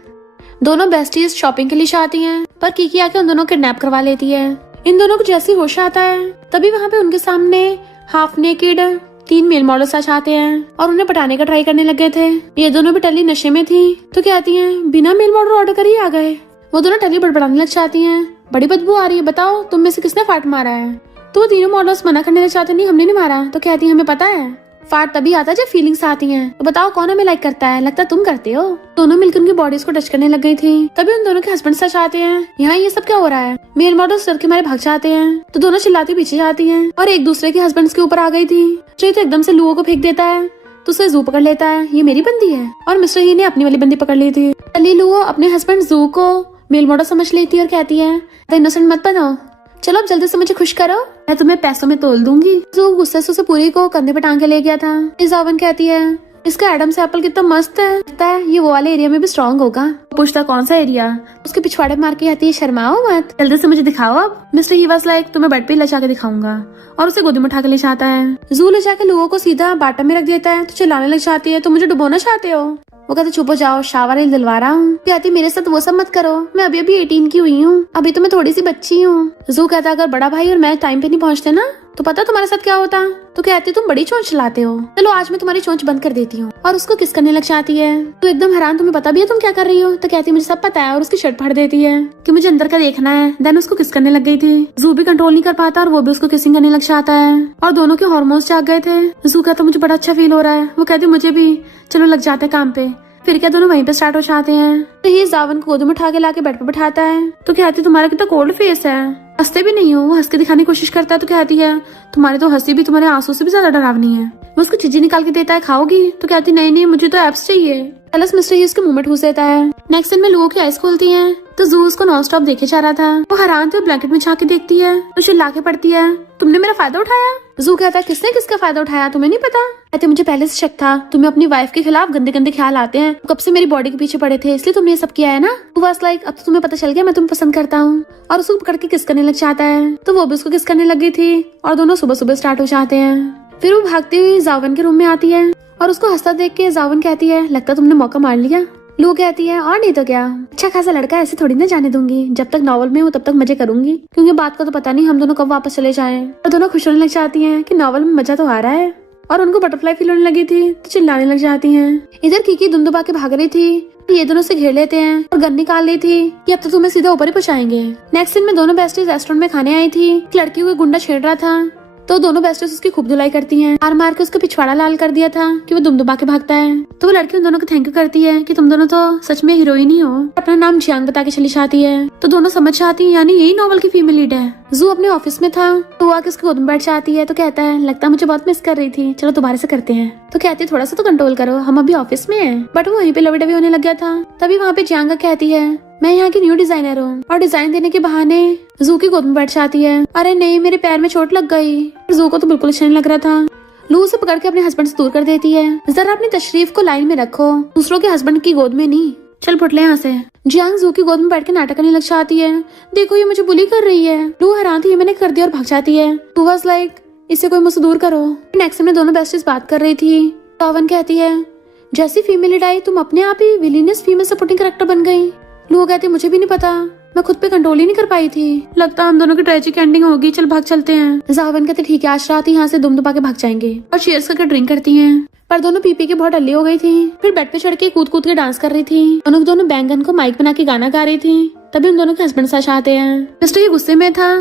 दोनों बेस्टीज शॉपिंग के लिए जाती हैं, पर कीकी आके उन दोनों को किडनैप करवा लेती है। इन दोनों को जैसे ही होश आता है तभी वहाँ पे उनके सामने हाफ नेकेड 3 मेल मॉडल्स आ जाते हैं और उन्हें पटाने का ट्राई करने लग गए थे। ये दोनों भी टली नशे में थी तो कहती हैं बिना मेल मॉडल ऑर्डर कर ही आ गए। वो दोनों टली बड़बड़ाने लग जाती हैं, बड़ी बदबू आ रही है, बताओ तुम में से किसने फाट मारा है। तो वो तीनों मॉडल्स मना करने लग जाते नहीं हमने नहीं मारा। तो कहती है हमें पता है, फाट तभी आता है जब फीलिंग्स आती हैं। तो बताओ कौन हमें लाइक करता है, लगता तुम करते हो। दोनों मिलकर उनकी बॉडीज को टच करने लग गई थी। तभी उन दोनों के हस्बैंड सच आते हैं। यहाँ ये सब क्या हो रहा है। मेल मॉडल्स डर के मारे भाग जाते हैं तो दोनों चिल्लाती पीछे जाती हैं और एक दूसरे के हस्बैंड के ऊपर आ गई थी। तो एकदम से लुओ को फेंक देता है तो उसे जू पकड़ लेता है, ये मेरी बंदी है। और मिस्टर ही ने अपनी वाली बंदी पकड़ ली थी। अली लुओ अपने हस्बैंड जू को मेल मॉडल समझ लेती है और कहती है इनोसेंट मत बनो, चलो अब जल्दी से मुझे खुश करो, मैं तुम्हें पैसों में तोल दूंगी। जो गुस्से से उसे पूरी को कंधे पे टांग के ले गया था। जावन कहती है इसका एडम से एप्पल कितना मस्त है, लगता है ये वो वाले एरिया में भी स्ट्रॉन्ग होगा। पूछता कौन सा एरिया, उसके पिछवाड़े मार के कहती है शर्माओ मत, जल्दी से मुझे दिखाओ अब। मिस्टर ही वाज लाइक तुम्हें बेड पे लचा के दिखाऊंगा, और उसे गोदी में उठा के ले जाता है। जू ले जाके लोगों को सीधा बाटा में रख देता है तो चिल्लाने लग जाती है तो मुझे डुबोना चाहते हो। वो कहते चुप हो जाओ, शावर दिलवा रहा हूँ। कहती मेरे साथ वो सब मत करो, मैं अभी 18 की हुई हूँ, अभी तो मैं थोड़ी सी बच्ची हूँ। जू कहता अगर बड़ा भाई और मैं टाइम पे नहीं पहुँचते ना तो पता तुम्हारे साथ क्या होता। तो कहती तुम बड़ी चोंच चलाते हो, चलो आज मैं तुम्हारी चोंच बंद कर देती हूँ। और उसको किस करने लग जाती है। तो एकदम हैरान तुम्हें पता भी है तुम क्या कर रही हो। तो कहती मुझे सब पता है, और उसकी शर्ट फाड़ देती है कि मुझे अंदर का देखना है। देन उसको किस करने लग गई थी। जू भी कंट्रोल नहीं कर पाता और वो भी उसको किसिंग करने लग जाता है और दोनों के हार्मोन्स जाग गए थे। जू कहता मुझे बड़ा अच्छा फील हो रहा है। वो कहती मुझे भी, चलो लग जाते हैं काम पे। फिर क्या दोनों वहीं पे स्टार्ट हो जाते हैं। तो ये जावन को गोद में उठा के लाके बेड पे बैठाता है। तो कहती तुम्हारा कितना कोल्ड फेस है, हंसते भी नहीं हो। वो हंस के दिखाने की कोशिश करता है तो कहती है तुम्हारी तो हंसी भी तुम्हारे आंसू से भी ज्यादा डरावनी है। वो उसको चिज्जी निकाल के देता है, खाओगी। तो कहती नहीं मुझे तो एप्स चाहिए। प्लस मिस्टर ही उसके मुंह में ठूस देता है। नेक्स्ट दिन में लोगों की आइस खोलती हैं तो जू उसको नॉन स्टॉप देखे जा रहा था। वो हैरान थे, ब्लैंकेट में झांक के देखती है तो चिल्ला के पड़ती है तुमने मेरा फायदा उठाया। जू कहता है किसने किसका फायदा उठाया तुम्हें नहीं पता। कहते मुझे पहले से शक था तुम्हें अपनी वाइफ के खिलाफ गंदे गंदे ख्याल आते हैं, कब से मेरी बॉडी के पीछे पड़े थे इसलिए तुमने ये सब किया है ना। वो वाज लाइक अब तो तुम्हें पता चल गया मैं तुम्हें पसंद करता हूँ, और उसको पकड़ के किस करने लग जाता है। तो वो भी उसको किस करने लग गई थी और दोनों सुबह सुबह स्टार्ट हो जाते हैं। फिर वो भागती हुई जावन के रूम में आती है और उसको हंसता देख के जावन कहती है लगता तुमने मौका मार लिया, लू कहती है और नहीं तो क्या, अच्छा खासा लड़का ऐसे थोड़ी ना जाने दूंगी, जब तक नॉवल में हूँ तब तक मजे करूंगी, क्योंकि बात का तो पता नहीं हम दोनों कब वापस चले जाएं। और दोनों खुश होने लग जाती हैं कि नॉवल में मजा तो आ रहा है, और उनको बटरफ्लाई फील होने लगी थी तो चिल्लाने लग जाती हैं। इधर कीकी दुम दुबा के भाग रही थी, ये दोनों से घेर लेते हैं और गन निकाल ली थी कि अब तो तुम्हें सीधा ऊपर ही पहुंचाएंगे। नेक्स्ट सीन में दोनों बेस्टीज रेस्टोरेंट में खाने आई थी। एक लड़की को गुंडा छेड़ रहा था तो दोनों बेस्टीज उसकी खूब धुलाई करती हैं, मार मार के उसका पिछवाड़ा लाल कर दिया था कि वो दुम दुबा के भागता है। तो वो लड़की उन दोनों को थैंक यू करती है कि तुम दोनों तो सच में हीरोइन ही हो, अपना नाम जियांग बता के चली जाती है। तो दोनों समझ जाती है यानी यही नॉवल की फीमेल लीड है। जू अपने ऑफिस में था तो वो आके उसकी गोद में बैठ जाती है, तो कहता है लगता है मुझे बहुत मिस कर रही थी, चलो दोबारा से करते हैं। तो कहती है थोड़ा सा तो कंट्रोल करो, हम अभी ऑफिस में हैं। बट वो वहीं पे लवी डवी होने लग गया था। तभी वहाँ पे जियांग कहती है मैं यहाँ की न्यू डिजाइनर हूँ, और डिजाइन देने के बहाने जू की गोद में बैठ जाती है। अरे नहीं, मेरे पैर में चोट लग गई। जू को तो बिल्कुल अच्छा नहीं लग रहा था। लू उसे पकड़ के अपने हस्बैंड से दूर कर देती है। जरा अपनी तशरीफ को लाइन में रखो, दूसरों के हस्बैंड की गोद में नहीं, चल फुट ले यहाँ से। जियांग जू की गोद में बैठ के नाटक करने लग जाती है, देखो ये मुझे बुली कर रही है। लू हैरान थी, ये मैंने कर दिया, और भाग जाती है। टू वाज लाइक इससे कोई मुझसे दूर करो। नेक्स्ट में दोनों बेस्टीज बात कर रही थी। पवन कहती है जैसी फीमेल लीड आई तुम अपने आप ही विलीनियस फीमेल सपोर्टिंग कैरेक्टर बन गई। लू कहती मुझे भी नहीं पता, मैं खुद पे कंट्रोल ही नहीं कर पाई थी, लगता हम दोनों की ट्रेजिक एंडिंग होगी, चल भाग चलते हैं। जावन कहते ठीक है, आज रात यहाँ से दुम दुबा के भाग जाएंगे, और चीयर्स करके ड्रिंक करती हैं। पर दोनों पी के बहुत डल्ली हो गई थी। फिर बेड पे चढ़ के कूद कूद के डांस कर रही थी। दोनों बैंगन को माइक बना के गाना गा रही थी। तभी उन दोनों के हस्बैंड साथ आते हैं। मिस्टर ये गुस्से में था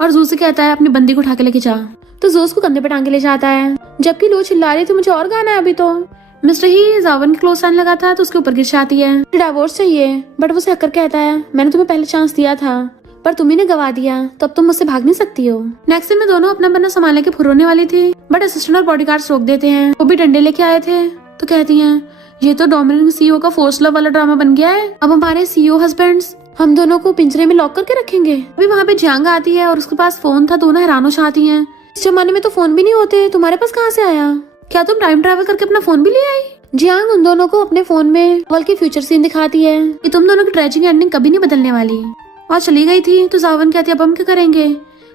और जू से कहता है अपनी बंदी को उठा के लेके जा। तो जू उसको कंधे पे टांग के ले जाता है, जबकि लू चिल्ला रही थी मुझे और गाना है अभी तो। मिस्टर ही जावन के क्लोज आने लगा था तो उसके ऊपर गिर जाती है। डिवोर्स चाहिए, बट वो हक कर कहता है मैंने तुम्हें पहले चांस दिया था पर तुम्ही ने गवा दिया, तो अब तुम मुझसे भाग नहीं सकती हो। नेक्स्ट दिन में दोनों अपना बन्ना संभालने के फुर होने वाली थी, बट असिस्टेंट और बॉडीगार्ड्स रोक देते हैं। वो भी डंडे लेके आए थे। तो कहती हैं ये तो डोमिनिक सीईओ का फोर्स लव वाला ड्रामा बन गया है, अब हमारे सीईओ हस्बैंड्स हम दोनों को पिंजरे में लॉक करके रखेंगे। अभी वहाँ पे जियांग आती है और उसके पास फोन था। दोनों हैरान हो जाती हैं, इस जमाने में तो फोन भी नहीं होते, तुम्हारे पास कहाँ से आया? क्या तुम टाइम ट्रैवल करके अपना फोन भी ले आई? जियांग उन दोनों को अपने फोन में नॉवल की फ्यूचर सीन दिखाती है कि तुम दोनों की ट्रेजिक एंडिंग कभी नहीं बदलने वाली। और चली गई थी। तो जावन कहती है अब हम क्या करेंगे?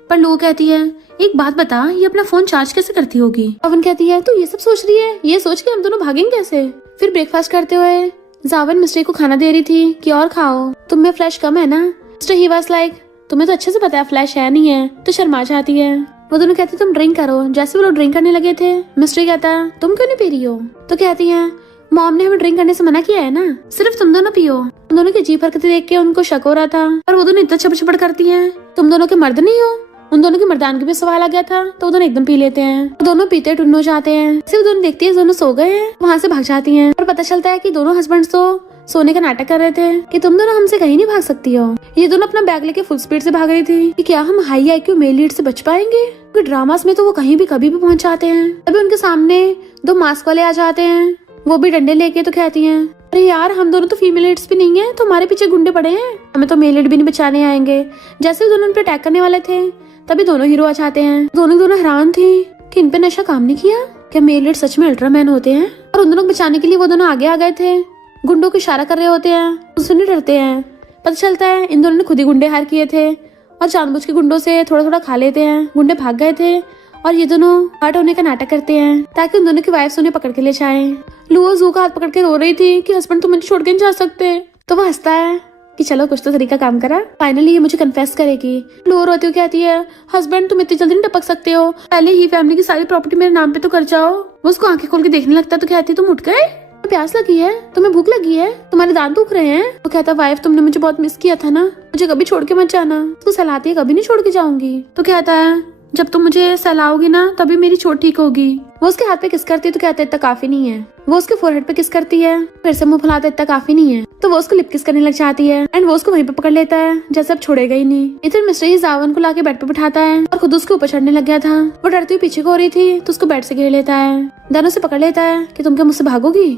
पर लो कहती है एक बात बता, ये अपना फोन चार्ज कैसे करती होगी? जावन कहती है तू ये सब सोच रही है, ये सोच के हम दोनों भागेंगे कैसे? फिर ब्रेकफास्ट करते हुए जावन मिस्टर को खाना दे रही थी कि और खाओ, तुम में फ्लैश कम है ना। मिस्टर ही वाज लाइक तुम्हें तो अच्छे से पता है फ्लैश है नहीं है, तो शर्मा जाती है। वो दोनों कहती तुम ड्रिंक करो। जैसे वो लोग ड्रिंक करने लगे थे, मिस्टर कहता तुम क्यों नहीं पी रही हो? तो कहती है मॉम ने हमें ड्रिंक करने से मना किया है ना, सिर्फ तुम दोनों पियो। उन दोनों की अजीब हरकतें देख के उनको शक हो रहा था, पर वो दोनों इतना छपड़ करती हैं, तुम दोनों के मर्द नहीं हो। उन दोनों की मर्दानगी पे सवाल आ गया था, तो वो दोनों एकदम पी लेते हैं। दोनों पीते टुन्न हो जाते हैं। सिर्फ दोनों देखती है दोनों सो गए हैं, वहाँ से भाग जाती हैं। और पता चलता है कि दोनों हस्बैंड तो सोने का नाटक कर रहे थे कि तुम दोनों हमसे कहीं नहीं भाग सकती हो। ये दोनों अपना बैग लेके फुल स्पीड से भाग रही थी कि क्या हम हाई आईक्यू मेल लीड से बच पाएंगे, क्योंकि ड्रामास में तो वो कहीं भी कभी भी पहुंच जाते हैं। तभी उनके सामने दो मास्क वाले आ जाते हैं, वो भी डंडे लेके। तो कहती हैं अरे यार हम दोनों तो फीमेल लीड्स भी नहीं है, तो हमारे पीछे गुंडे पड़े हैं, हमें तो मेल लीड भी नहीं बचाने आएंगे। जैसे दोनों उन पे अटैक करने वाले थे, तभी दोनों हीरो आ जाते हैं। दोनों हैरान थी कि इन पे नशा काम नहीं किया, क्या मेल लीड सच में अल्ट्रामैन होते हैं? और उन दोनों को बचाने के लिए वो दोनों आगे आ गए थे। गुंडों को इशारा कर रहे होते हैं, उससे नहीं डरते हैं। पता चलता है इन दोनों ने खुद ही गुंडे हायर किए थे और जानबूझ के गुंडों से थोड़ा थोड़ा खा लेते हैं। गुंडे भाग गए थे और ये दोनों हर्ट होने का नाटक करते हैं ताकि उन दोनों की वाइफ्स उन्हें पकड़ के ले जाएं। लुओ जू का हाथ पकड़ के रो रही थी कि हस्बैंड तुम मुझे छोड़ के नहीं जा सकते। तो वो हंसता है कि चलो कुछ तो तरीका काम करा, फाइनली ये मुझे कन्फेस करेगी। लुओ रोती हुई कहती है हस्बैंड तुम इतनी जल्दी नहीं टपक सकते हो, पहले ही फैमिली की सारी प्रॉपर्टी मेरे नाम पे तो कर जाओ। वो उसको आंखें खोल के देखने लगता तो कहती तुम उठ गए, प्यास लगी है, तुम्हें भूख लगी है, तुम्हारे दांत दुख रहे हैं। वो कहता वाइफ तुमने मुझे बहुत मिस किया था ना, मुझे कभी छोड़ के मत जाना। उसको सहलाती है कभी नहीं छोड़ के जाऊंगी। तो कहता है जब तुम मुझे सहलाओगी ना तभी मेरी चोट ठीक होगी। वो उसके हाथ पे किस करती है तो कहता है इतना काफी नहीं है। वो उसके फोरहेड पे किस करती है, फिर से मुंह फुलाता है इतना काफी नहीं है। तो वो उसको लिप किस करने लग जाती है एंड वो उसको वहीं पे पकड़ लेता है जैसे अब छोड़ेगा ही नहीं। इधर मिस्टर ही जावन को लाके बेड पे बिठाता है और खुद उसके ऊपर चढ़ने लग गया था। वो डरती हुई पीछे को हो रही थी तो उसको बेड से घेर लेता है, दोनों से पकड़ लेता है कि तुम क्या मुझसे भागोगी?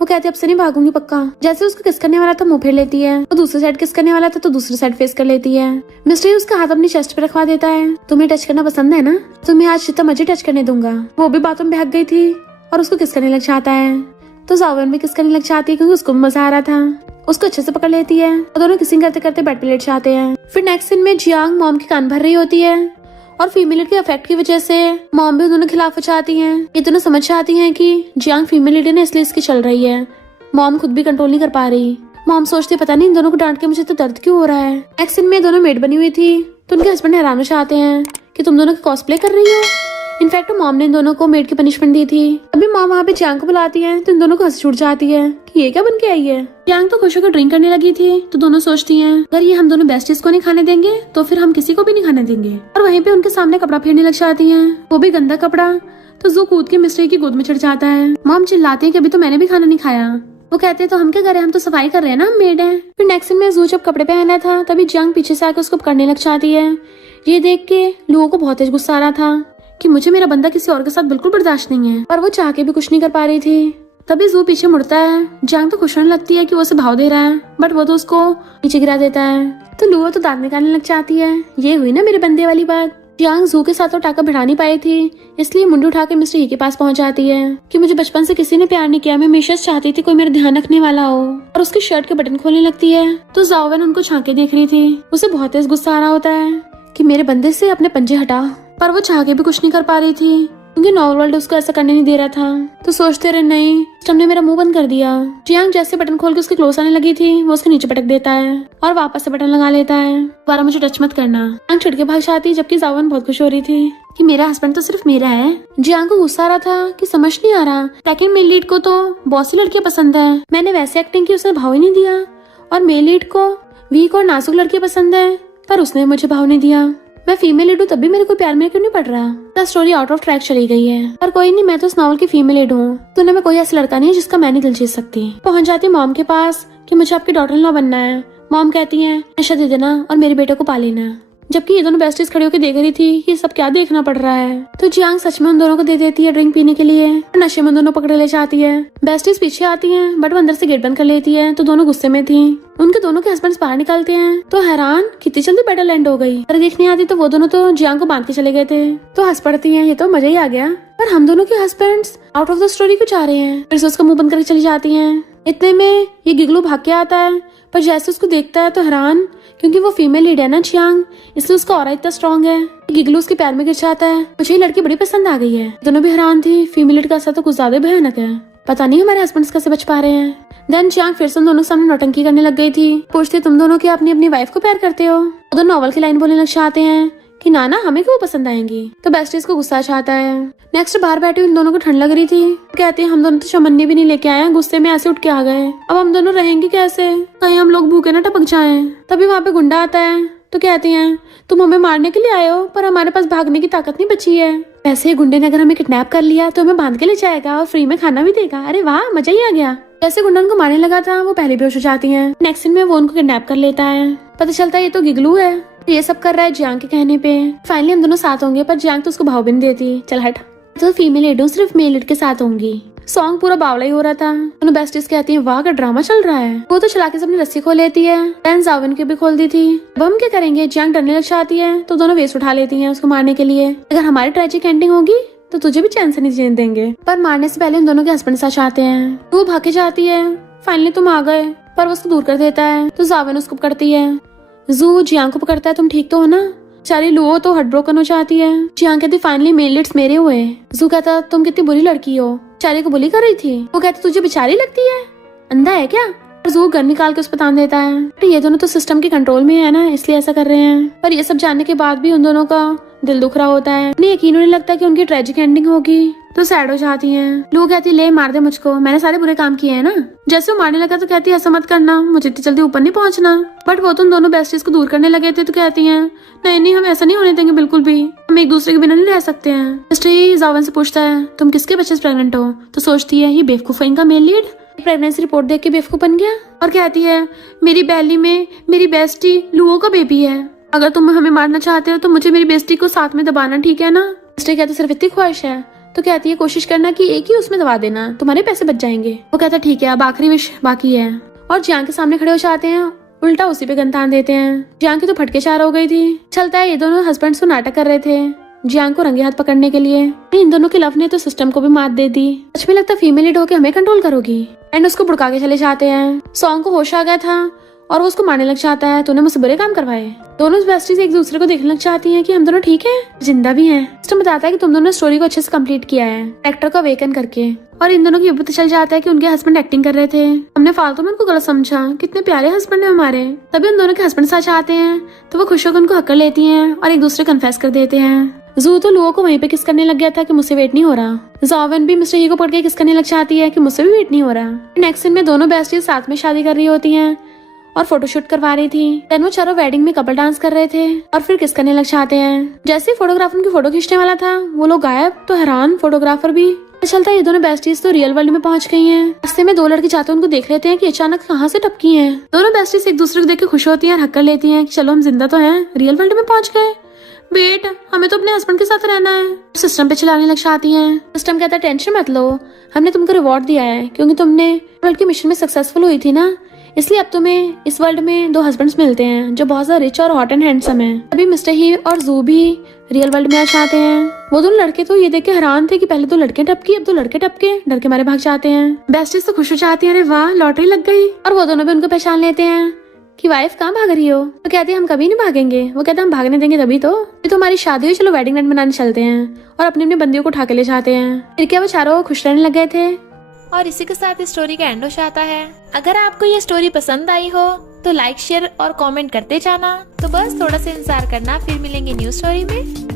वो कहती है अब से नहीं भागूंगी पक्का। जैसे उसको किस करने वाला था मुंह फेर लेती है, वो दूसरी साइड किस करने वाला था तो दूसरी साइड फेस कर लेती है। मिस्टर उसका हाथ अपनी चेस्ट पे रखवा देता है, तुम्हें टच करना पसंद है ना, तुम्हें आज जितना मर्जी टच करने दूंगा। वो भी बातों में भाग गई थी और उसको किस करने लग जाता है। तो जावन भी किस करने लग जाती है क्योंकि उसको मजा आ रहा था। उसको अच्छे से पकड़ लेती है और दोनों किसिंग करते करते बेड पे लेट जाते हैं। फिर नेक्स्ट सीन में जियांग मॉम की कान भर रही होती है और फीमेल के अफेक्ट की वजह से मॉम भी दोनों खिलाफ हो जाती हैं। ये दोनों समझ जाती हैं कि जियांग फीमेल लीड है इसलिए इसकी चल रही है। मॉम खुद भी कंट्रोल नहीं कर पा रही। मॉम सोचती पता नहीं इन दोनों को डांट के मुझे तो दर्द क्यों हो रहा है। नेक्स्ट सीन में दोनों मेड बनी हुई थी तो उनके हस्बैंड हैरान हो जाते हैं कि तुम दोनों कॉस्प्ले कर रही हो। इनफैक्ट मॉम ने इन दोनों को मेड की पनिशमेंट दी थी। अभी मॉम वहाँ पे जियांग को बुलाती है तो इन दोनों को हंसी छूट जाती है कि ये क्या बन के आई है। जियांग तो खुश होकर ड्रिंक करने लगी थी तो दोनों सोचती हैं अगर ये हम दोनों बेस्टीज को नहीं खाने देंगे तो फिर हम किसी को भी नहीं खाने देंगे। और वहीं पे उनके सामने कपड़ा फेरने लग जाती है, वो भी गंदा कपड़ा। तो जू कूद के मिस्ट्री की गोद में चढ़ जाता है। मॉम चिल्लाती है कि अभी तो मैंने भी खाना नहीं खाया। वो कहते हैं तो हम क्या करें, हम तो सफाई कर रहे हैं ना, हम मेड हैं। फिर नेक्स्ट सीन में जू जब कपड़े पहना था तभी जियांग पीछे से आकर उसको पकड़ने लग जाती है। ये देख के लुओ को बहुत तेज गुस्सा आ रहा था कि मुझे मेरा बंदा किसी और के साथ बिल्कुल बर्दाश्त नहीं है, पर वो चाह के भी कुछ नहीं कर पा रही थी। तभी जू पीछे मुड़ता है। जियांग तो खुश होने लगती है कि वो उसे भाव दे रहा है, बट वो तो उसको नीचे गिरा देता है। तो लुओ तो दांत निकालने लग जाती है। ये हुई ना मेरे बंदे वाली बात। जियांग जू के साथ तो टाका भिड़ा नहीं पाई थी, इसलिए मुंडी उठा के मिस्टर ही के पास पहुंच जाती है कि मुझे बचपन से किसी ने प्यार नहीं किया, मैं हमेशा चाहती थी कोई मेरा ध्यान रखने वाला हो। और उसकी शर्ट के बटन खोलने लगती है तो जाओवेन उनको झांके देख रही थी। उसे बहुत तेज गुस्सा आ रहा होता है कि मेरे बंदे से अपने पंजे हटा, पर वो चाह के भी कुछ नहीं कर पा रही थी क्योंकि नॉर्मल वर्ल्ड उसको ऐसा करने नहीं दे रहा था। तो सोचते रहे नहीं, सिस्टम ने मेरा मुंह बंद कर दिया। जियांग जैसे बटन खोल के उसके क्लोज आने लगी थी वो उसके नीचे पटक देता है और वापस से बटन लगा लेता है। दोबारा मुझे टच मत करना। जियांग छिड़ के भाग जाती जबकि जावन बहुत खुश हो रही थी कि मेरा हस्बैंड तो सिर्फ मेरा है। जियांग को गुस्सा आ रहा था कि समझ नहीं आ रहा, सेकंड मेल लीड को तो बॉसी लड़कियां पसंद है, मैंने वैसे एक्टिंग की उसने भाव ही नहीं दिया, और मेल लीड को वीक और नाजुक लड़कियां पसंद है पर उसने मुझे भाव नहीं दिया। मैं फीमेल लीड हूँ तब भी मेरे को प्यार में क्यों नहीं पड़ रहा। स्टोरी आउट ऑफ ट्रैक चली गई है, पर कोई नहीं, मैं तो इस नॉवल की फीमेल लीड हूँ, दुनिया में कोई ऐसा लड़का नहीं है जिसका मैं नहीं दिल जीत सकती। पहुंच जाती मॉम के पास कि मुझे आपकी डॉटर इन लॉ बनना है। मॉम कहती है नशा दे देना और मेरे बेटे को पा लेना, जबकि ये दोनों बेस्टीज खड़ी होकर देख रही थी कि सब क्या देखना पड़ रहा है। तो जियांग सच में उन दोनों को दे देती है ड्रिंक पीने के लिए, नशे में दोनों पकड़े ले जाती है। बेस्टीज पीछे आती हैं बट वो अंदर से गेट बंद कर लेती है तो दोनों गुस्से में थी। उनके दोनों के हस्बैंड्स बाहर निकलते हैं तो हैरान कितनी जल्दी बैटल एंड हो गई। पर देखने आती तो वो दोनों तो जियांग को बांध के चले गए थे। तो हंस पड़ती है, ये तो मजा ही आ गया, पर हम दोनों के husbands out of the story क्यों जा रहे हैं। फिर से उसका मुंह बंद करके चली जाती है। इतने में ये गिगलू भाग के आता है, पर जैसे उसको देखता है तो हैरान, क्योंकि वो फीमेल लीड है ना जियांग, इसलिए उसका ऑरा इतना स्ट्रॉन्ग है। गिगलू उसके पैर में गिर जाता है। मुझे ये लड़की बड़ी पसंद आ गई है। दोनों भी हैरान थी, फीमेल लीड का असर तो कुछ ज्यादा भयानक है, पता नहीं हमारे हस्बैंड्स कैसे बच पा रहे हैं। देन जियांग फिर से उन दोनों के सामने नौटंकी करने लग गई थी, पूछती तुम दोनों क्या अपनी अपनी वाइफ को प्यार करते हो। दोनों नॉवल की लाइन बोलने लग जाते हैं कि ना हमें क्यों पसंद आएंगी। तो बेस्टीज को गुस्सा आता है। नेक्स्ट बाहर बैठे इन दोनों को ठंड लग रही थी, कहते हैं हम दोनों तो चमन्नी भी नहीं लेके आए, गुस्से में ऐसे उठ के आ गए, अब हम दोनों रहेंगे कैसे, कहीं हम लोग भूखे ना टपक जाएं। तभी वहाँ पे गुंडा आता है तो कहती हैं तुम हमें मारने के लिए आए हो पर हमारे पास भागने की ताकत नहीं बची है। वैसे गुंडे ने अगर हमें किडनैप कर लिया तो हमें बांध के ले जाएगा और फ्री में खाना भी देगा। अरे वाह, मजा ही आ गया। जैसे गुंडा उनको मारने लगा था वो पहले बेहोश हो जाती हैं। नेक्स्ट सीन में वो उनको किडनैप कर लेता है। पता चलता है ये तो गिगलू है, ये सब कर रहा है जियांग के कहने पे। फाइनली हम दोनों साथ होंगे, पर जियांग तो उसको भाव भी नहीं देती। चल हट, तो फीमेल लीड हूँ, सिर्फ मेल लीड के साथ होंगी। सॉन्ग पूरा बावला ही हो रहा था। दोनों बेस्टीज कहती हैं वाह का ड्रामा चल रहा है। वो तो चला के अपनी रस्सी खोल लेती है, दैन जावन की भी खोल दी थी। अब हम क्या करेंगे, जियांग डरने लग जाती है तो दोनों वेस्ट उठा लेती हैं उसको मारने के लिए। अगर हमारी ट्रेजिक एंडिंग होगी तो तुझे भी चैन से नहीं जीने देंगे। पर मारने से पहले उन दोनों के हस्बैंड साथ आते हैं। वो भाग के जाती है, फाइनली तुम आ गए, पर वो उसको दूर कर देता है तो जावन उसको पकड़ती है। जू जियांग को पकड़ता है, तुम ठीक तो हो ना। चारी लुओ तो हट ब्रोकन हो जाती है। जियांग कहती फाइनली मेल लीड्स मेरे हुए। जू कहता तुम कितनी बुरी लड़की हो, चारी को बुली कर रही थी। वो कहती तुझे बेचारी लगती है, अंधा है क्या। जू गन निकाल के उस पर तान देता है। तो ये दोनों तो सिस्टम के कंट्रोल में है ना, इसलिए ऐसा कर रहे हैं। पर ये सब जानने के बाद भी उन दोनों का दिल दुख रहा होता है। उन्हें यकीन नहीं लगता कि उनकी ट्रेजिक एंडिंग होगी, तो सैड हो जाती हैं। लू कहती ले मार दे मुझको, मैंने सारे बुरे काम किए हैं ना। जैसे वो मारने लगा तो कहती है ऐसा मत करना, मुझे इतनी जल्दी ऊपर नहीं पहुंचना। बट वो तुम दोनों बेस्टीज को दूर करने लगे थे तो कहती हैं नहीं हम ऐसा नहीं होने देंगे बिल्कुल भी, हम एक दूसरे के बिना नहीं रह सकते हैं। मिस्टर जावन से पूछता है तुम किसके बच्चे से प्रेग्नेंट हो, तो सोचती है ये बेवकूफ इनका मेल लीड प्रेगनेंसी रिपोर्ट देख के बेवकूफ बन गया और कहती है मेरी बैली में मेरी बेस्टी लुओ का बेबी है, अगर तुम हमें मारना चाहते हो तो मुझे मेरी बेस्टी को साथ में दबाना, ठीक है ना। मिस्टर कहते सिर्फ इतनी ख्वाहिश है, तो कहती है कोशिश करना कि एक ही उसमें दबा देना, तुम्हारे पैसे बच जाएंगे। वो कहता ठीक है, अब आखिरी विश बाकी है। और जियांग के सामने खड़े हो जाते हैं, उल्टा उसी पे गन तान देते हैं। जियांग की तो फटके चार हो गई थी। चलता है ये दोनों हस्बैंड्स को नाटक कर रहे थे जियांग को रंगे हाथ पकड़ने के लिए। इन दोनों के लव ने तो सिस्टम को भी मात दे दी। सच में लगता फीमेल लीड होके हमें कंट्रोल करोगी। एंड उसको बुड़का के चले जाते हैं। सॉन्ग को होश आ गया था और वो उसको मारने लग जाता है, तूने मुझसे बुरे काम करवाए। दोनों बेस्टीज एक दूसरे को देखने लग चाहती हैं कि हम दोनों ठीक हैं, जिंदा भी हैं। सिस्टम बताता है कि तुम दोनों ने स्टोरी को अच्छे से कंप्लीट किया है, एक्टर को अवेकन करके। और इन दोनों की ये पता चल जाता है कि उनके हस्बैंड एक्टिंग कर रहे थे। हमने फालतू में उनको गलत समझा, कितने प्यारे हस्बैंड है हमारे। तभी उन दोनों के हस्बैंड सच आते हैं तो वो खुश होकर उनको हक कर लेती हैं और एक दूसरे कन्फेस कर देते हैं। जू तो लुओ को वहीं पे किस करने लग गया था कि मुझसे वेट नहीं हो रहा। ज़ाओवेन भी मिस्टर ही को पकड़ के किस करने लग जाती है कि मुझसे भी वेट नहीं हो रहा। नेक्स्ट सीन में दोनों बेस्टीज साथ में शादी कर रही होती हैं और फोटोशूट करवा रही थी। देन वो चारों वेडिंग में कपल डांस कर रहे थे और फिर किस करने लग जाते हैं। जैसे ही फोटोग्राफर उनकी फोटो खींचने वाला था वो लोग गायब, तो हैरान फोटोग्राफर भी। पता चलता है ये दोनों बेस्टीज तो रियल वर्ल्ड में पहुंच गई हैं। रास्ते में दो लड़के जाते हैं उनको देख लेते हैं कि अचानक कहाँ से टपकी हैं। दोनों बेस्टीज एक दूसरे को देख के खुश होती हैं और हक कर लेती हैं कि चलो हम जिंदा तो हैं, रियल वर्ल्ड में पहुंच गए। वेट, हमें तो अपने हस्बैंड के साथ रहना है। सिस्टम पे चलाने लग जाती हैं। सिस्टम कहता है टेंशन मत लो, हमने तुमको रिवॉर्ड दिया है क्योंकि तुमने वर्ल्ड के मिशन में सक्सेसफुल हुई थी ना, इसलिए अब तुम्हें इस वर्ल्ड में दो हस्बैंड्स मिलते हैं जो बहुत ज्यादा रिच और हॉट एंड हैंडसम है। अभी मिस्टर ही और जू भी रियल वर्ल्ड में आ जाते हैं। वो दोनों लड़के तो ये देख के हैरान थे कि पहले दो लड़के टपकी, अब दो लड़के टपके, डर के मारे भाग जाते हैं। बेस्टीज तो खुश हो जाती है, अरे वाह लॉटरी लग गई। और वो दोनों भी उनको पहचान लेते हैं कि वाइफ कहाँ भाग रही हो। तो कहते हैं हम कभी नहीं भागेंगे। वो कहते हैं हम भागने देंगे तभी तो हमारी शादी हुई, चलो वेडिंग नाइट मनाने चलते हैं। और अपने अपने बंदियों को उठा के ले जाते हैं। फिर क्या वो चारों खुश रहने लग गए थे। और इसी के साथ इस स्टोरी का एंड हो जाता है। अगर आपको ये स्टोरी पसंद आई हो तो लाइक शेयर और कमेंट करते जाना। तो बस थोड़ा सा इंतजार करना, फिर मिलेंगे न्यू स्टोरी में।